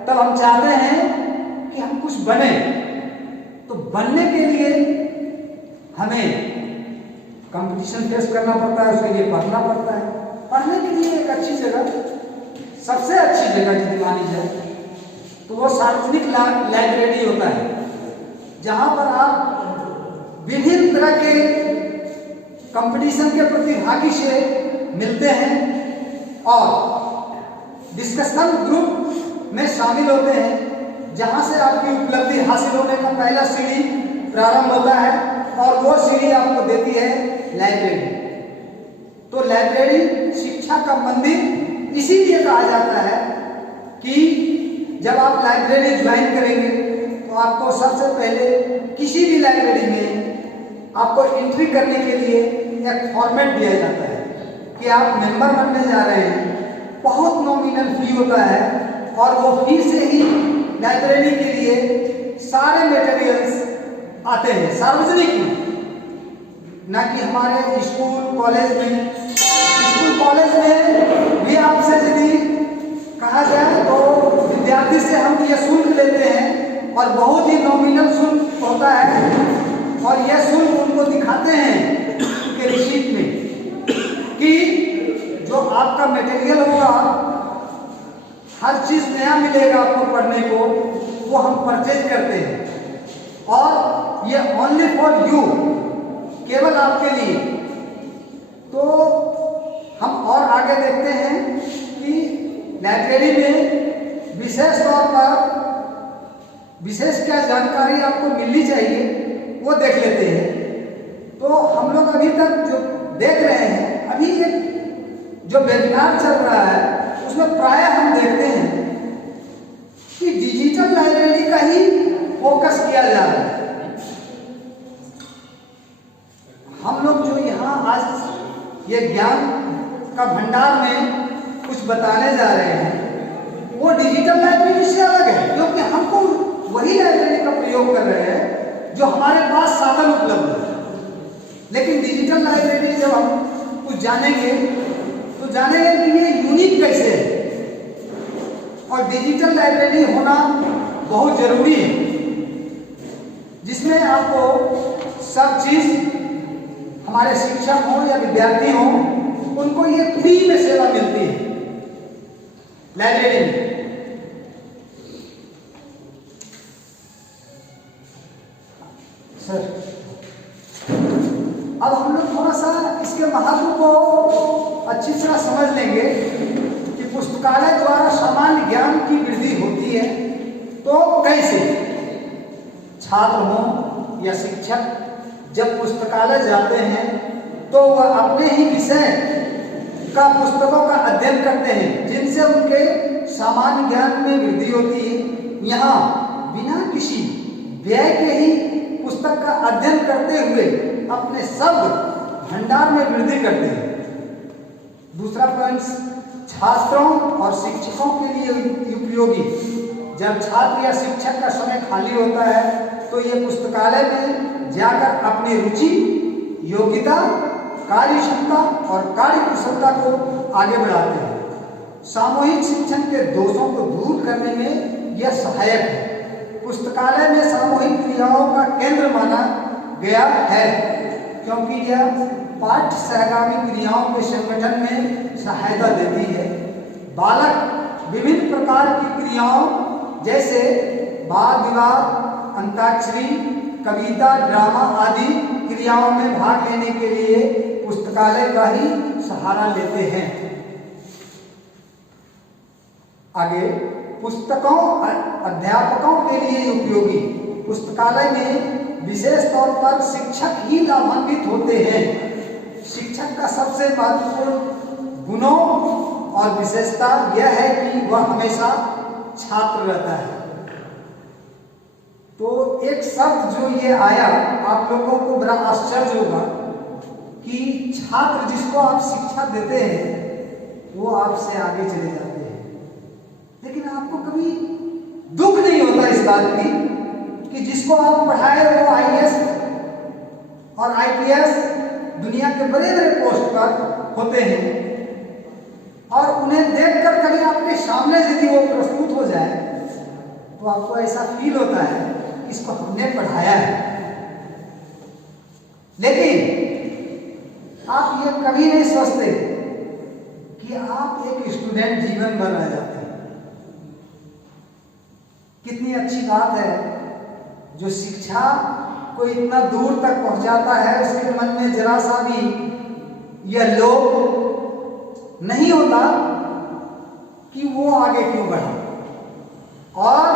तब हम चाहते हैं कि हम कुछ बने। तो बनने के लिए हमें कंपटीशन फेस करना पड़ता है, उसके लिए पढ़ना पड़ता है। पढ़ने के लिए एक अच्छी जगह, सबसे अच्छी जगह यदि मानी जाए तो वो सार्वजनिक लाइब्रेरी होता है, जहाँ पर आप विभिन्न तरह के कंपटीशन के प्रतिभागी से मिलते हैं और डिस्कशन ग्रुप में शामिल होते हैं, जहाँ से आपकी उपलब्धि हासिल होने का पहला सीढ़ी प्रारंभ होता है और वो सीढ़ी आपको देती है लाइब्रेरी। तो लाइब्रेरी शिक्षा का मंदिर इसीलिए कहा जाता है कि जब आप लाइब्रेरी ज्वाइन करेंगे तो आपको सबसे पहले किसी भी लाइब्रेरी में आपको एंट्री करने के लिए एक फॉर्मेट दिया जाता है कि आप मेंबर बनने जा रहे हैं। बहुत नॉमिनल फी होता है और वो फी से ही लाइब्रेरी के लिए सारे मटेरियल्स आते हैं सार्वजनिक में, ना कि हमारे स्कूल कॉलेज में। स्कूल कॉलेज में भी आपसे यदि कहा जाए तो विद्यार्थी से हम ये शुल्क लेते हैं और बहुत ही नॉमिनल शुल्क होता है और यह शुल्क उनको दिखाते हैं उनके रिसीट में कि जो आपका मटेरियल होगा, हर चीज नया मिलेगा आपको पढ़ने को, वो हम परचेज करते हैं और ये ओनली फॉर यू, केवल आपके लिए। तो हम और आगे देखते हैं कि लाइब्रेरी में विशेष तौर पर विशेष क्या जानकारी आपको मिलनी चाहिए वो देख लेते हैं। तो हम लोग अभी तक जो देख रहे हैं, अभी एक जो वेबिनार चल रहा है उसमें प्रायः हम देखते हैं कि डिजिटल लाइब्रेरी का ही फोकस किया जा रहा है। हम लोग जो यहाँ आज ये ज्ञान का भंडार में कुछ बताने जा रहे हैं वो डिजिटल लाइब्रेरी से अलग है, क्योंकि हमको वही लाइब्रेरी का प्रयोग कर रहे हैं जो हमारे पास साधन उपलब्ध है। लेकिन डिजिटल लाइब्रेरी जब हम कुछ जानेंगे तो जानेंगे कि ये यूनिक कैसे है और डिजिटल लाइब्रेरी होना बहुत जरूरी है, जिसमें आपको सब चीज हमारे शिक्षक हो या विद्यार्थी हो उनको ये फ्री में सेवा मिलती है लाइब्रेरी में। सर, अब हम लोग थोड़ा सा इसके महत्व को अच्छी तरह समझ लेंगे कि पुस्तकालय द्वारा सामान्य ज्ञान की वृद्धि होती है तो कैसे। छात्र हो या शिक्षक जब पुस्तकालय जाते हैं तो वह अपने ही विषय का पुस्तकों का अध्ययन करते हैं, जिनसे उनके सामान्य ज्ञान में वृद्धि होती है। यहाँ बिना किसी व्यय के ही पुस्तक का अध्ययन करते हुए अपने शब्द भंडार में वृद्धि करते हैं। दूसरा पॉइंट, छात्रों और शिक्षकों के लिए उपयोगी। जब छात्र या शिक्षक का समय खाली होता है तो ये पुस्तकालय में जाकर अपनी रुचि, योग्यता, कार्य क्षमता और कार्य कुशलता को आगे बढ़ाते हैं। सामूहिक शिक्षण के दोषों को दूर करने में यह सहायक है। पुस्तकालय में सामूहिक क्रियाओं का केंद्र माना गया है, क्योंकि यह पाठ्य सहगामी क्रियाओं के संगठन में सहायता देती है। बालक विभिन्न प्रकार की क्रियाओं जैसे वाद विवाद, अंताक्षरी, कविता, ड्रामा आदि क्रियाओं में भाग लेने के लिए पुस्तकालय का ही सहारा लेते हैं। आगे, पुस्तकों अध्यापकों के लिए उपयोगी। पुस्तकालय में विशेष तौर पर शिक्षक ही लाभान्वित होते हैं। शिक्षक का सबसे महत्वपूर्ण गुणों और विशेषता यह है कि वह हमेशा छात्र रहता है। तो एक शब्द जो ये आया, आप लोगों को बड़ा आश्चर्य होगा कि छात्र जिसको आप शिक्षा देते हैं वो आपसे आगे चले जाते हैं, लेकिन आपको कभी दुख नहीं होता इस बात की कि जिसको आप पढ़ाए वो आईएएस और आईपीएस दुनिया के बड़े बड़े पोस्ट पर होते हैं, और उन्हें देखकर कहीं आपके सामने यदि वो प्रस्तुत हो जाए तो आपको ऐसा फील होता है कि इसको हमने पढ़ाया है। लेकिन आप ये कभी नहीं सोचते कि आप एक स्टूडेंट जीवन भर रह जाते हैं। कितनी अच्छी बात है जो शिक्षा को इतना दूर तक पहुंचाता है, उसके मन में जरा सा भी यह लोभ नहीं होता कि वो आगे क्यों बढ़े। और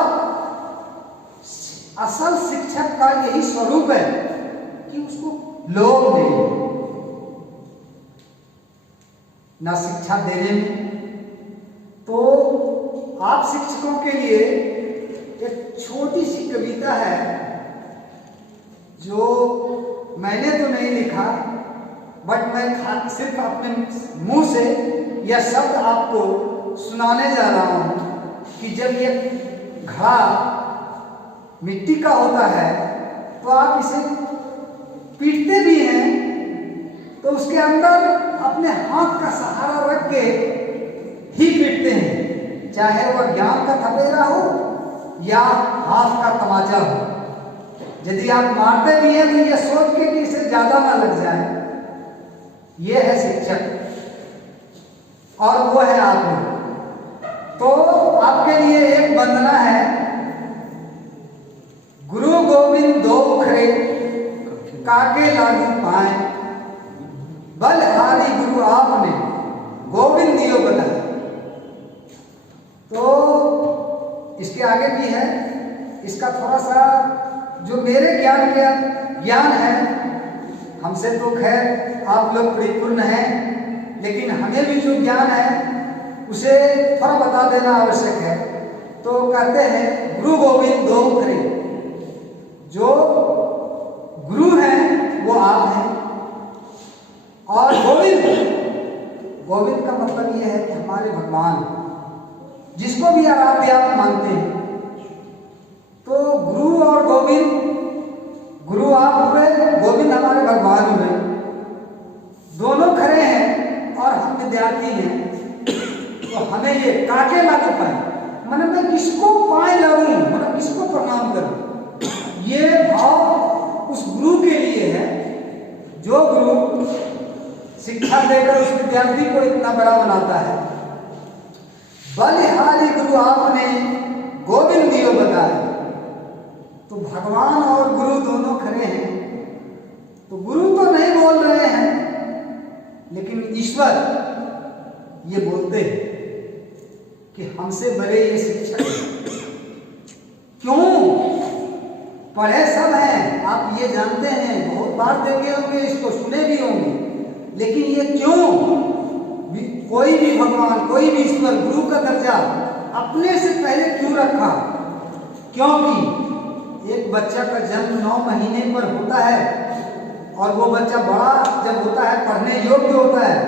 असल शिक्षक का यही स्वरूप है कि उसको लोभ नहीं, ना शिक्षा देने में। तो आप शिक्षकों के लिए एक छोटी सी कविता है जो मैंने तो नहीं लिखा, बट मैं सिर्फ अपने मुंह से यह शब्द आपको सुनाने जा रहा हूं कि जब ये घड़ा मिट्टी का होता है तो आप इसे पीटते भी हैं तो उसके अंदर अपने हाथ का सहारा रख के ही पीटते हैं, चाहे वह ज्ञान का थपेरा हो या हाथ का तमाचा हो। यदि आप मारते भी हैं तो ये सोच के कि इसे ज्यादा ना लग जाए। ये है शिक्षक और वो है आप लोग। तो आपके लिए एक वंदना है। गुरु गोविंद दो खरे काके लागू पाए, बलहारी गुरु आपने गोविंद दियो बताए। तो इसके आगे भी है, इसका थोड़ा सा जो मेरे ज्ञान है, हमसे तो खैर आप लोग परिपूर्ण हैं, लेकिन हमें भी जो ज्ञान है उसे थोड़ा बता देना आवश्यक है। तो कहते हैं गुरु गोविंद दो खरे, जो गुरु हैं वो आप हैं, और गोविंद का मतलब ये है कि हमारे भगवान, जिसको भी आराध्य आप मानते हैं। तो गुरु और गोविंद, गुरु आप हुए, गोविंद हमारे भगवान हुए, दोनों खड़े हैं और हम विद्यार्थी हैं। तो हमें ये काके लागू पाए, मतलब मैं किसको पाए लगूं, मतलब किसको प्रणाम करूं, ये भाव उस गुरु के लिए है जो गुरु शिक्षा देकर उस विद्यार्थी को इतना बड़ा बनाता है। बलिहारी गुरु आपने गोविंद दियो बताए। तो भगवान और गुरु दोनों खड़े हैं। तो गुरु तो नहीं बोल रहे हैं, लेकिन ईश्वर ये बोलते हैं कि हमसे बड़े ये शिक्षक क्यों? पढ़े सब हैं, आप ये जानते हैं, बहुत बार देखे होंगे, इसको सुने भी होंगे, लेकिन ये क्यों? कोई भी भगवान, कोई भी ईश्वर गुरु का दर्जा अपने से पहले क्यों रखा? क्योंकि एक बच्चा का जन्म 9 महीने पर होता है और वो बच्चा बड़ा जब होता है, पढ़ने योग्य होता है,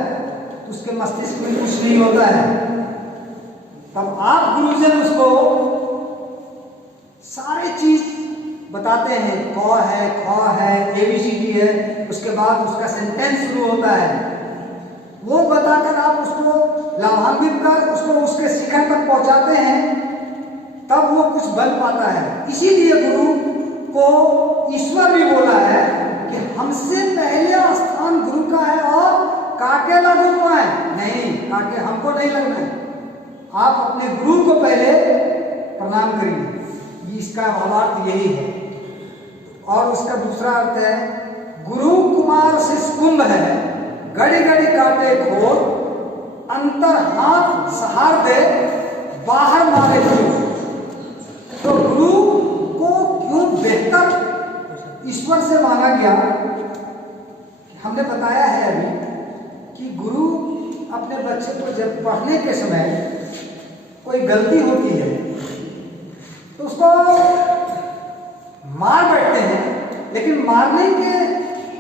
तो उसके मस्तिष्क में कुछ नहीं होता है। तब आप गुरुजन उसको सारे चीज बताते हैं, क है, ख है, ABCD है, उसके बाद उसका सेंटेंस शुरू होता है। वो बताकर आप उसको लाभान्वित कर उसको उसके शिखर तक पहुंचाते हैं, तब वो कुछ बन पाता है। इसीलिए गुरु को ईश्वर भी बोला है कि हमसे पहले स्थान गुरु का है, और काके लागू पाए नहीं, काके हमको नहीं लगना है, आप अपने गुरु को पहले प्रणाम करिए। इसका भावार्थ यही है। और उसका दूसरा अर्थ है, गुरु कुमार शिष्य कुंभ है, गड़ी गड़ी काटे खोर, अंतर हाथ सहार दे, बाहर मारे गुरु। तो गुरु को क्यों बेहतर ईश्वर से माना गया? हमने बताया है अभी कि गुरु अपने बच्चे को जब पढ़ने के समय कोई गलती होती है तो उसको मार बैठते हैं, लेकिन मारने के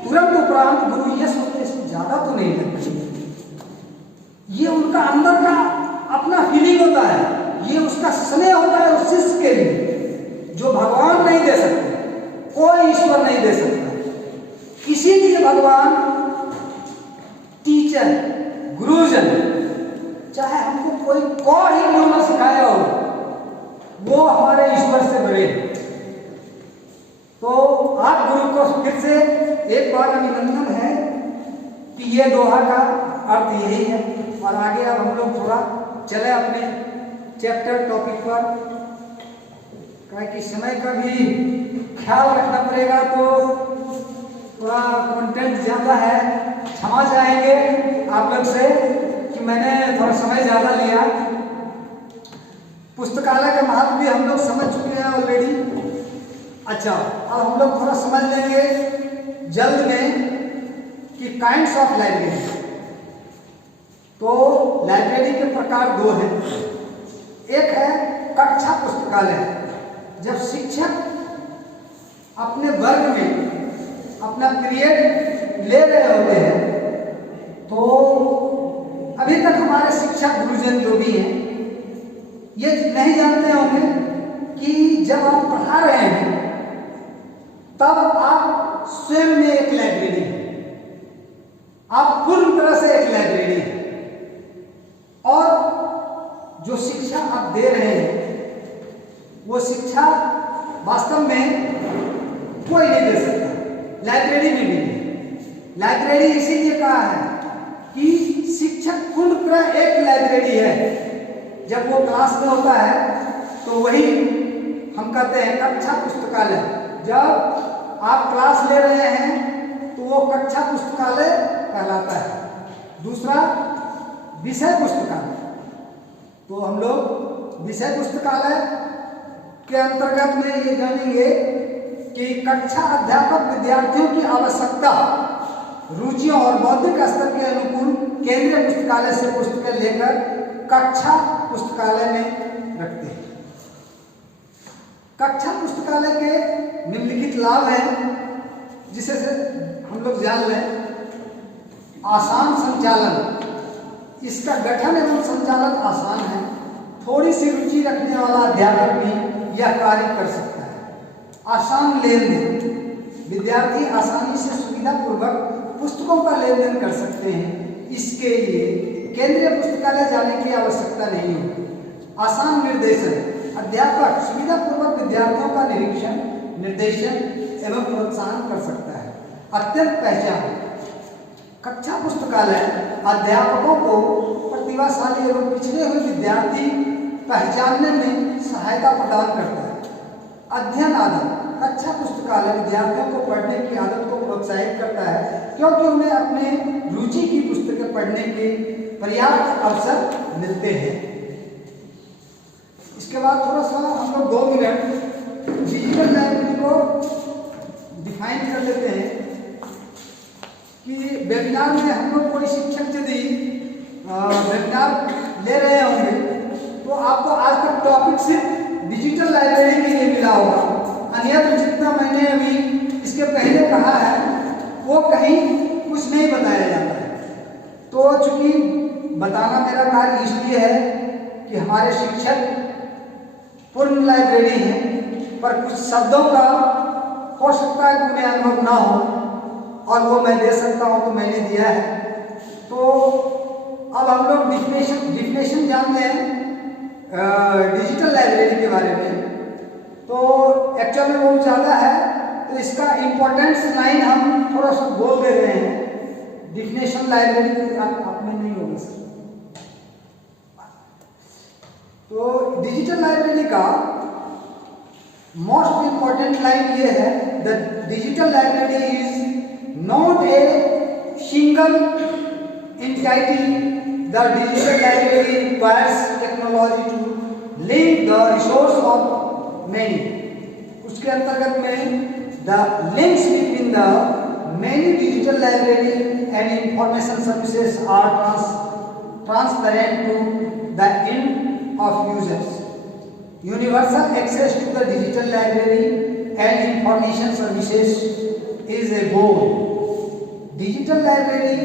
तुरंत उपरांत गुरु ये सोचते इसको ज्यादा तो नहीं लगता। ये उनका अंदर का अपना फीलिंग होता है, ये उसका स्नेह होता है उस शिष्य के लिए जो भगवान नहीं दे सकते। टीचर, गुरुजन, चाहे हमको कोई कौन ही क्यों ना सिखाया हो, वो हमारे ईश्वर से बड़े। तो आप गुरु को फिर से एक बार अभिनंदन है कि ये दोहा का अर्थ यही है। और आगे अब हम लोग थोड़ा चले अपने चैप्टर टॉपिक पर, क्योंकि समय का भी ख्याल रखना पड़ेगा, तो थोड़ा कंटेंट ज़्यादा है, क्षमा चाहेंगे आप लोग से कि मैंने थोड़ा समय ज़्यादा लिया। पुस्तकालय का महत्व भी हम लोग समझ चुके हैं ऑलरेडी। अच्छा, अब हम लोग थोड़ा समझ लेंगे जल्द में कि काइंड्स ऑफ लाइब्रेरी। तो लाइब्रेरी के प्रकार दो हैं। एक है कक्षा पुस्तकालय, जब शिक्षक अपने वर्ग में अपना पीरियड ले रहे होते हैं, तो अभी तक हमारे शिक्षक गुरुजन जो भी हैं ये नहीं जानते होंगे कि जब आप पढ़ा रहे हैं तब आप स्वयं में एक लाइब्रेरी हैं, आप पूर्ण तरह से एक लाइब्रेरी हैं। और जो शिक्षा आप दे रहे हैं वो शिक्षा वास्तव में कोई नहीं दे सकता, लाइब्रेरी में भी नहीं। लाइब्रेरी इसीलिए कहा है कि शिक्षक पूर्णतः एक लाइब्रेरी है। जब वो क्लास में होता है तो वही हम कहते हैं कक्षा पुस्तकालय। जब आप क्लास ले रहे हैं तो वो कक्षा पुस्तकालय कहलाता है। दूसरा विषय पुस्तकालय, तो हम लोग विषय पुस्तकालय के अंतर्गत में ये जानेंगे कि कक्षा अध्यापक विद्यार्थियों की आवश्यकता, रुचियों और बौद्धिक स्तर के अनुकूल केंद्रीय पुस्तकालय से पुस्तकें लेकर कक्षा पुस्तकालय में रखते हैं। कक्षा पुस्तकालय के निम्नलिखित लाभ हैं जिसे हम लोग जान लें। आसान संचालन, इसका गठन एवं संचालन आसान है। थोड़ी सी रुचि रखने वाला अध्यापक भी यह कार्य कर सकता है। आसान लेन देन, विद्यार्थी आसानी से सुविधापूर्वक पुस्तकों का लेन देन कर सकते हैं। इसके लिए केंद्रीय पुस्तकालय जाने की आवश्यकता नहीं होती। आसान निर्देशन, अध्यापक सुविधापूर्वक विद्यार्थियों का निरीक्षण, निर्देशन एवं प्रोत्साहन कर सकता है। अत्यंत पहचान, कक्षा पुस्तकालय अध्यापकों को प्रतिभाशाली एवं पिछड़े हुए विद्यार्थी पहचानने में सहायता प्रदान करता है। अध्ययन आदत, कक्षा पुस्तकालय विद्यार्थियों को पढ़ने की आदत को प्रोत्साहित करता है क्योंकि उन्हें अपने रुचि की पुस्तकें पढ़ने के पर्याप्त अवसर मिलते हैं। इसके बाद थोड़ा सा हम लोग 2 मिनट डिजिटल लाइब्रेरी को डिफाइन कर लेते हैं कि वेबिनार में हम लोग कोई शिक्षक यदि वेबिनार ले रहे होंगे तो आपको आज तक टॉपिक सिर्फ डिजिटल लाइब्रेरी के लिए मिला होगा। अन्यथा जितना मैंने अभी इसके पहले कहा है वो कहीं कुछ नहीं बताया जाता है। तो चूंकि बताना मेरा कार्य इसलिए है कि हमारे शिक्षक पूर्ण लाइब्रेरी हैं, पर कुछ शब्दों का हो सकता है कि उन्हें अनुभव ना हो और वो मैं दे सकता हूँ तो मैंने दिया है। तो अब हम लोग डिफिनेशन जानते हैं डिजिटल लाइब्रेरी के बारे में। तो एक्चुअल में बहुत ज़्यादा है तो इसका इम्पोर्टेंस लाइन हम थोड़ा सा बोल दे रहे हैं। डिफिनेशन लाइब्रेरी आप में नहीं होगा सर। तो डिजिटल लाइब्रेरी का मोस्ट इंपॉर्टेंट लाइन ये है, the digital library is not a single entity. The digital library requires technology to link the resource of many. उसके अंतर्गत में the links between the many digital library and information services are transparent to the end of users. Universal access to the digital library and information services is a goal. Digital library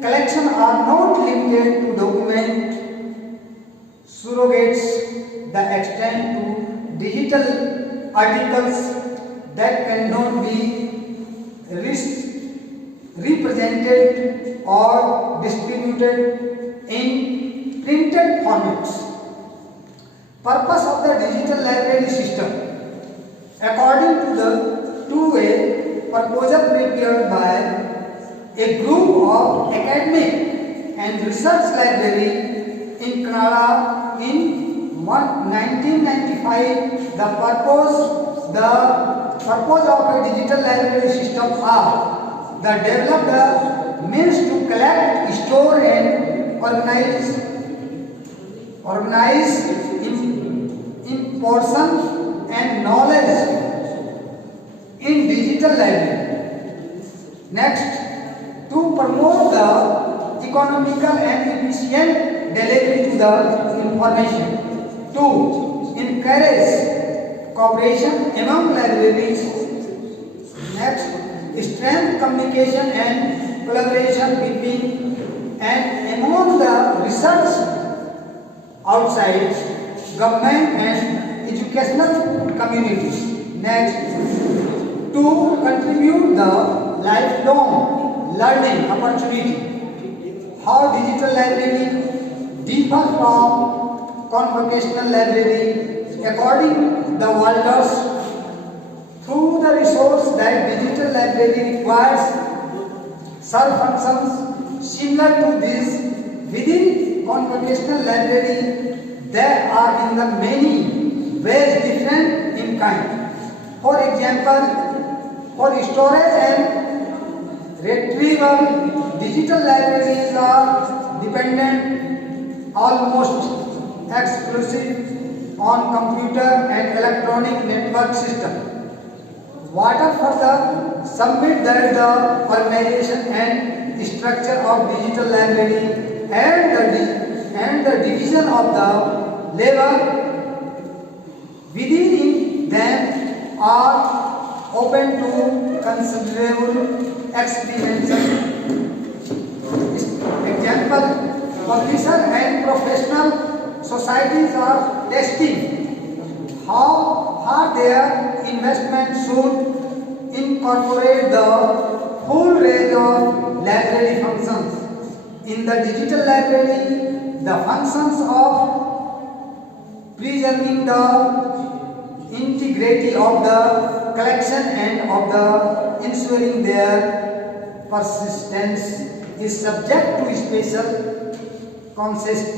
collections are not limited to document surrogates that extend to digital articles that cannot be reached represented or distributed in printed formats. Purpose of the digital library system. According to a proposal prepared by a group of academic and research library in Canada in 1995, the purpose of a digital library system are the developed means to collect, store and organize in portion and knowledge in digital library. Next, to promote the economical and efficient delivery to the information. 2. Encourage cooperation among libraries. Next, strengthen communication and collaboration between and among the research outside government and educational communities. Next, to contribute the lifelong learning opportunity. How digital library differ from convocational library according the Walters. Through the resource that digital library requires serve functions similar to this within convocational library, they are in the many ways different in kind. For example, for storage and retrieval, digital libraries are dependent almost exclusive on computer and electronic network system. Water further submit that the organization and structure of digital library and the division of the labor within them are open to considerable experimentation. Example, publisher and professional societies are testing how far their investment should incorporate the full range of library functions. In the digital library, the functions of preserving the integrity of the collection and of the ensuring their persistence is subject to special context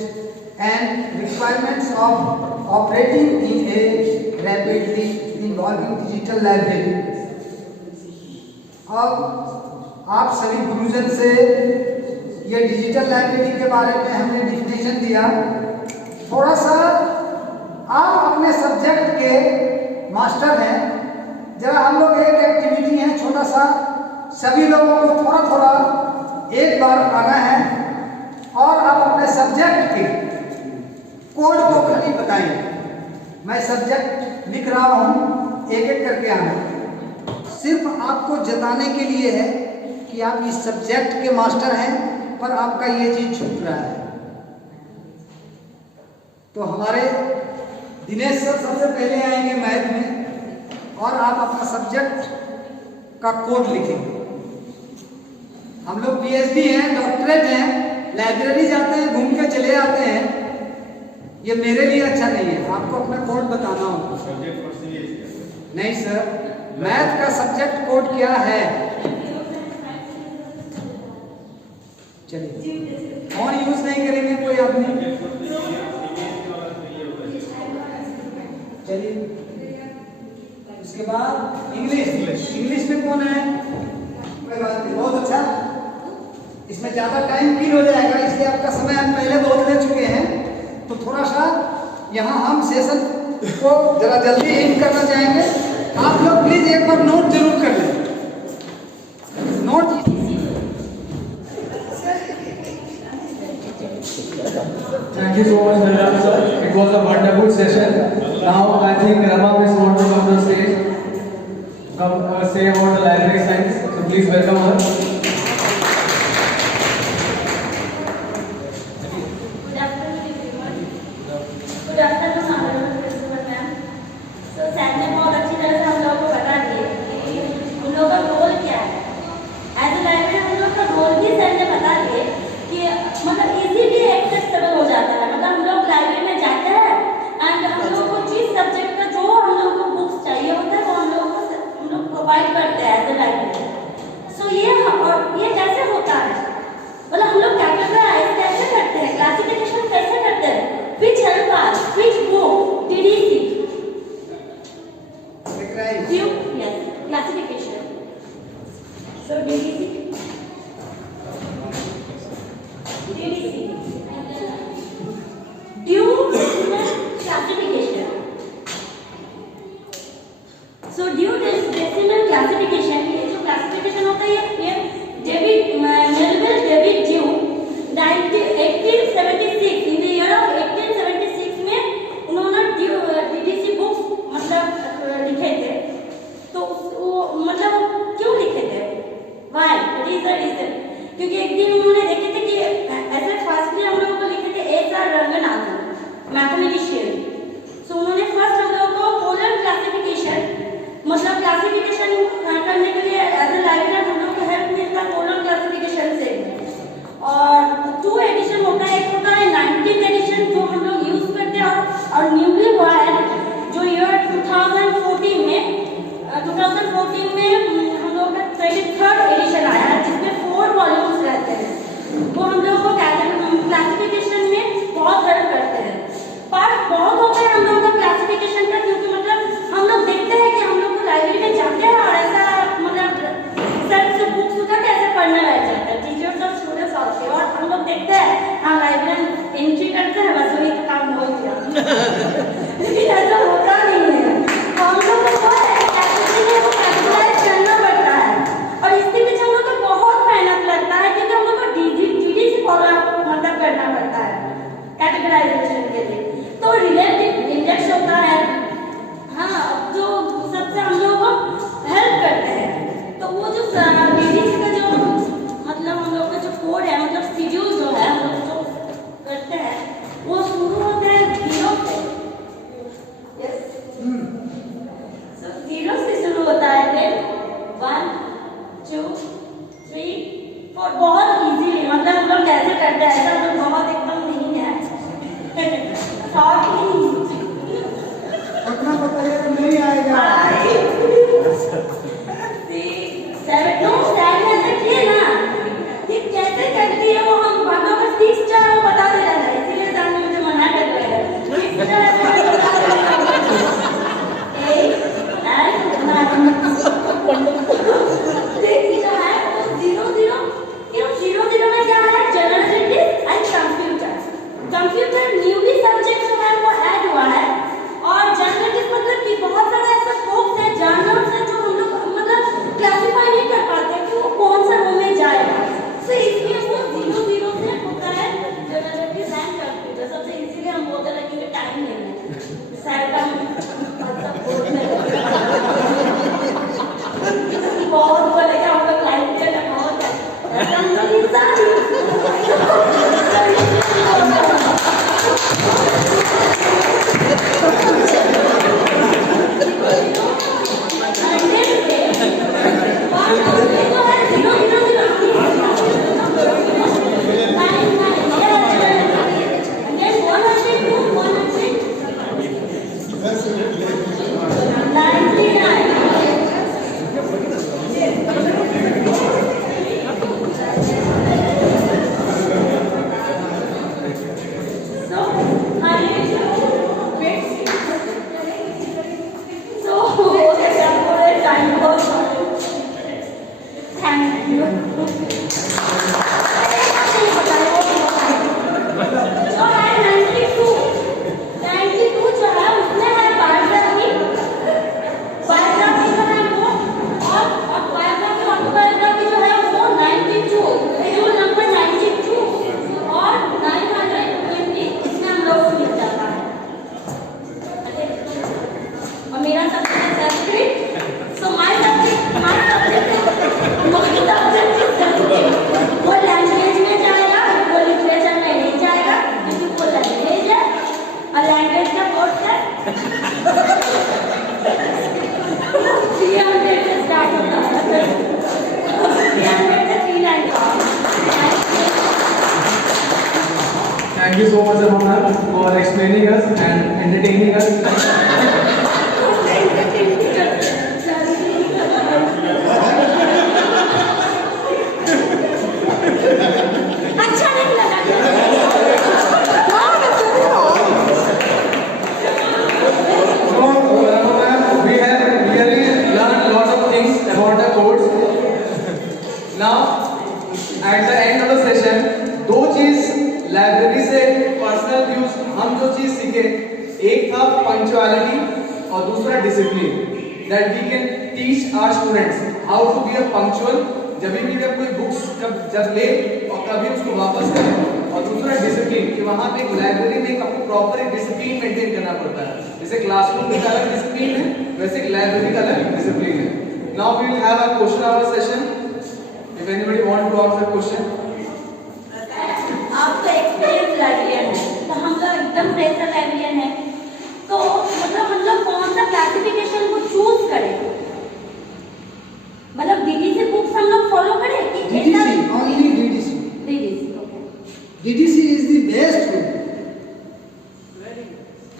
and requirements of operating in a rapidly evolving digital library. अब आप सभी गुरुजन से ये digital library के बारे में हमने डिफिनेशन दिया। थोड़ा सा आप अपने सब्जेक्ट के मास्टर हैं, जरा हम लोग एक एक्टिविटी है छोटा सा, सभी लोगों को थोड़ा थोड़ा एक बार आना है और आप अपने सब्जेक्ट के कोड को खाली बताएं। मैं सब्जेक्ट लिख रहा हूं, एक एक करके आना। सिर्फ आपको जताने के लिए है कि आप इस सब्जेक्ट के मास्टर हैं, पर आपका ये चीज छूट रहा है। तो हमारे दिनेश सर सबसे पहले आएंगे मैथ में और आप अपना सब्जेक्ट का कोड लिखेंगे। हम लोग पीएचडी हैं, डॉक्टरेट हैं, लाइब्रेरी जाते हैं, घूम के चले आते हैं, ये मेरे लिए अच्छा नहीं है। आपको अपना कोड बताना होगा। नहीं सर, मैथ का सब्जेक्ट कोड क्या है? चलिए, फोन यूज नहीं करेंगे कोई आदमी। चलिए, उसके बाद इंग्लिश में कौन है? कोई बात नहीं, बहुत अच्छा। इसमें ज्यादा टाइम किल हो जाएगा, इसलिए आपका समय हम पहले बहुत ले चुके हैं। तो थोड़ा सा यहाँ हम सेशन को जरा जल्दी एंड करना चाहेंगे। आप लोग प्लीज एक बार नोट जरूर कर लें। Note Thank you so much, Narayan sir. It was a wonderful session. Now I think Rama Miss want to come to the stage, say about the library science. So please welcome her. Good afternoon, everyone. Good afternoon, honorable principal ma'am. So sir ने बहुत अच्छी तरह से हम लोगों को बता दिए कि उन लोगों का रोल क्या है। As a library DDC. Due decimal classification. So due decimal classification, ये जो classification होता है ये Melville David Due 1876 in the year of 1876 में उन्होंने DDC बुक्स मतलब लिखे थे। तो वो मतलब क्यों लिखे थे? Why? What is the reason? क्योंकि एक दिन उन्होंने देखे थे कि ऐसे फर्स्टली हम लोगों को लिखे थे S.R. रंगनाथन मैथमेटिशियन। सो उन्होंने फर्स्ट हम लोगों को पोलर क्लासिफिकेशन मतलब क्लासिफिकेशन करने के लिए एज ए लाइब्रेरियन हम लोग को हेल्प मिलता है पोलर क्लासिफिकेशन से। और 2 एडिशन होता है, एक होता है 19th एडिशन जो हम लोग यूज करते हैं और न्यूली हुआ है जो ईयर 2014 में हम लोग का 23rd एडिशन आया है जिसमें 4 वॉल्यूम्स रहते हैं। वो हम लोग को क्लासिफिकेशन में बहुत हेल्प करते हैं। पार्ट बहुत होता है हम लोग का क्लासिफिकेशन का क्योंकि मतलब हम लोग देखते हैं कि हम लोग को लाइब्रेरी में जाते हैं और ऐसा मतलब सेट से बुक्स उठा के ऐसे पढ़ने लग जाते हैं टीचर्स और स्टूडेंट्स आते हैं और हम लोग देखते हैं हाँ लाइब्रेरियन एंट्री करते हैं बस वही काम हो गया। लेकिन ऐसा होता नहीं है। हम लोग को वो कैटेगराइज करना पड़ता है और इसके पीछे हम लोग को बहुत मेहनत लगता है क्योंकि हम लोग को DDC फॉलो मतलब करना पड़ता है कैटेगराइजेशन के लिए। तो रिलेटिव इंडेक्स होता है हाँ जो सबसे हम लोग को हेल्प करते हैं। तो वो जो DDC का जो मतलब हम लोग का जो कोड है मतलब शेड्यूल जो है हम लोग जो करते हैं वो शुरू होता है 0 से। यस सो 0 से शुरू होता है फिर 1 2 3 4 बहुत इजीली मतलब हम लोग कैसे करते हैं ऐसा तो बहुत एकदम नहीं है शॉर्ट ही पटना बताइए तो नहीं आएगा। नो स्टाइल ऐसे किए ना कि कैसे करती है वो हम बातों का 30 चार वो बता दे रहा है इसीलिए जान मुझे मना कर रहा है 30 चार कंप्यूटर न्यूली सब्जेक्ट जो है वो ऐड हुआ है और जर्नलिस्ट मतलब कि बहुत सारे ऐसे बुक्स है जर्नल्स है जो हम लोग मतलब क्लासिफाई नहीं कर पाते कि वो कौन सा रो में जाएगा। सो इसलिए वो 0 से होता है जर्नलिस्ट एंड कंप्यूटर सबसे इजीली हम बोलते हैं कि टाइम नहीं है सर का मतलब बहुत बोलेगा हम लोग लाइफ के लिए बहुत है Thank you so much, Ramana, for explaining us and entertaining us. अच्छा नहीं लगा We have really learned a lot of things about the codes. Now, at the end of the session, दो चीज थे, एक था पंक्चुअलिटी और दूसरा discipline, that we can teach our students how to be a punctual, जब भी आप कोई बुक्स जब ले और कभी उसको वापस करें, और दूसरा डिसिप्लिन कि वहां पे एक लाइब्रेरी में आपको प्रॉपर एक डिसिप्लिन मेंटेन करना पड़ता है। जैसे क्लासरूम में अलग डिसिप्लिन है, वैसे एक लाइब्रेरी का अलग डिसिप्लिन है। Now we will have a question hour session, if anybody want to ask a question. आप तो एक्सपीरियंस लाइब्रेरियन है, तो हम लोग एकदम फ्रेशर लाइब्रेरियन है, तो मतलब हम लोग कौन सा क्लासिफिकेशन को चूज करें? मतलब डीडीसी बुक्स हम लोग फॉलो करें कि DDC, only DDC. DDC? Okay, DDC is the best way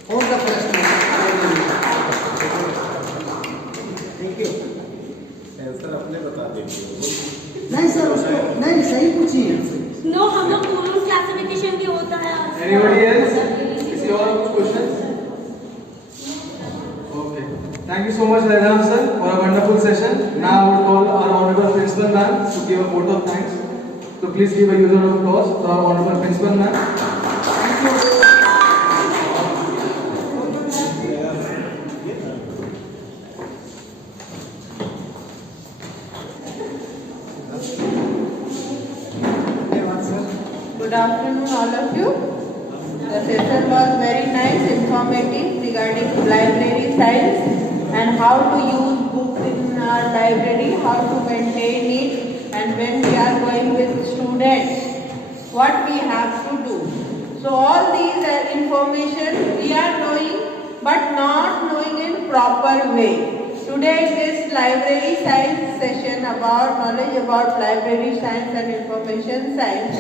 for the freshman. Thank you. Answer अपने बता देंगे। नहीं सर, उसको नहीं सही पूछिए। नो, हम लोग पूर्ण क्लासिफिकेशन भी होता है। Anybody else? किसी और कुछ question? Okay. Thank you so much, Rajam sir, for a wonderful session. Now I would call our honorable principal ma'am to give a vote of thanks. So please give a usual applause to our honorable principal ma'am. Good afternoon, all of you. The session was very nice, informative regarding library science and how to use books in our library, how to maintain it, and when we are going with students, what we have to do. So all these information we are knowing, but not knowing in proper way. Today this library science session about knowledge about library science and information science,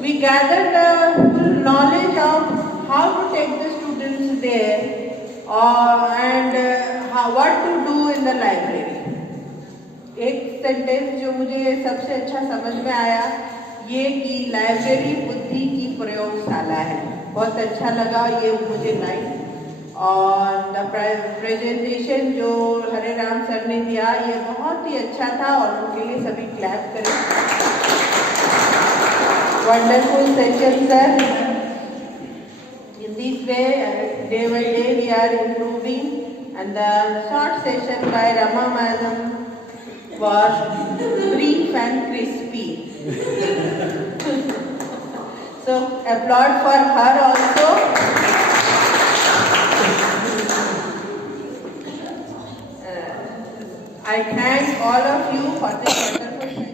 we gathered the full knowledge of how to take the students there and what to do in the library. एक sentence जो मुझे सबसे अच्छा समझ में आया, ये कि लाइब्रेरी बुद्धि की प्रयोगशाला है, बहुत अच्छा लगा ये मुझे लाइन। और द प्रेजेंटेशन जो हरे राम सर ने दिया ये बहुत ही अच्छा था और उनके लिए सभी क्लैप करें। Wonderful session sir. In this way, day by day we are improving, and the short session by Rama Madam was brief and crispy. So applaud for her also. I thank all of you for this wonderful session.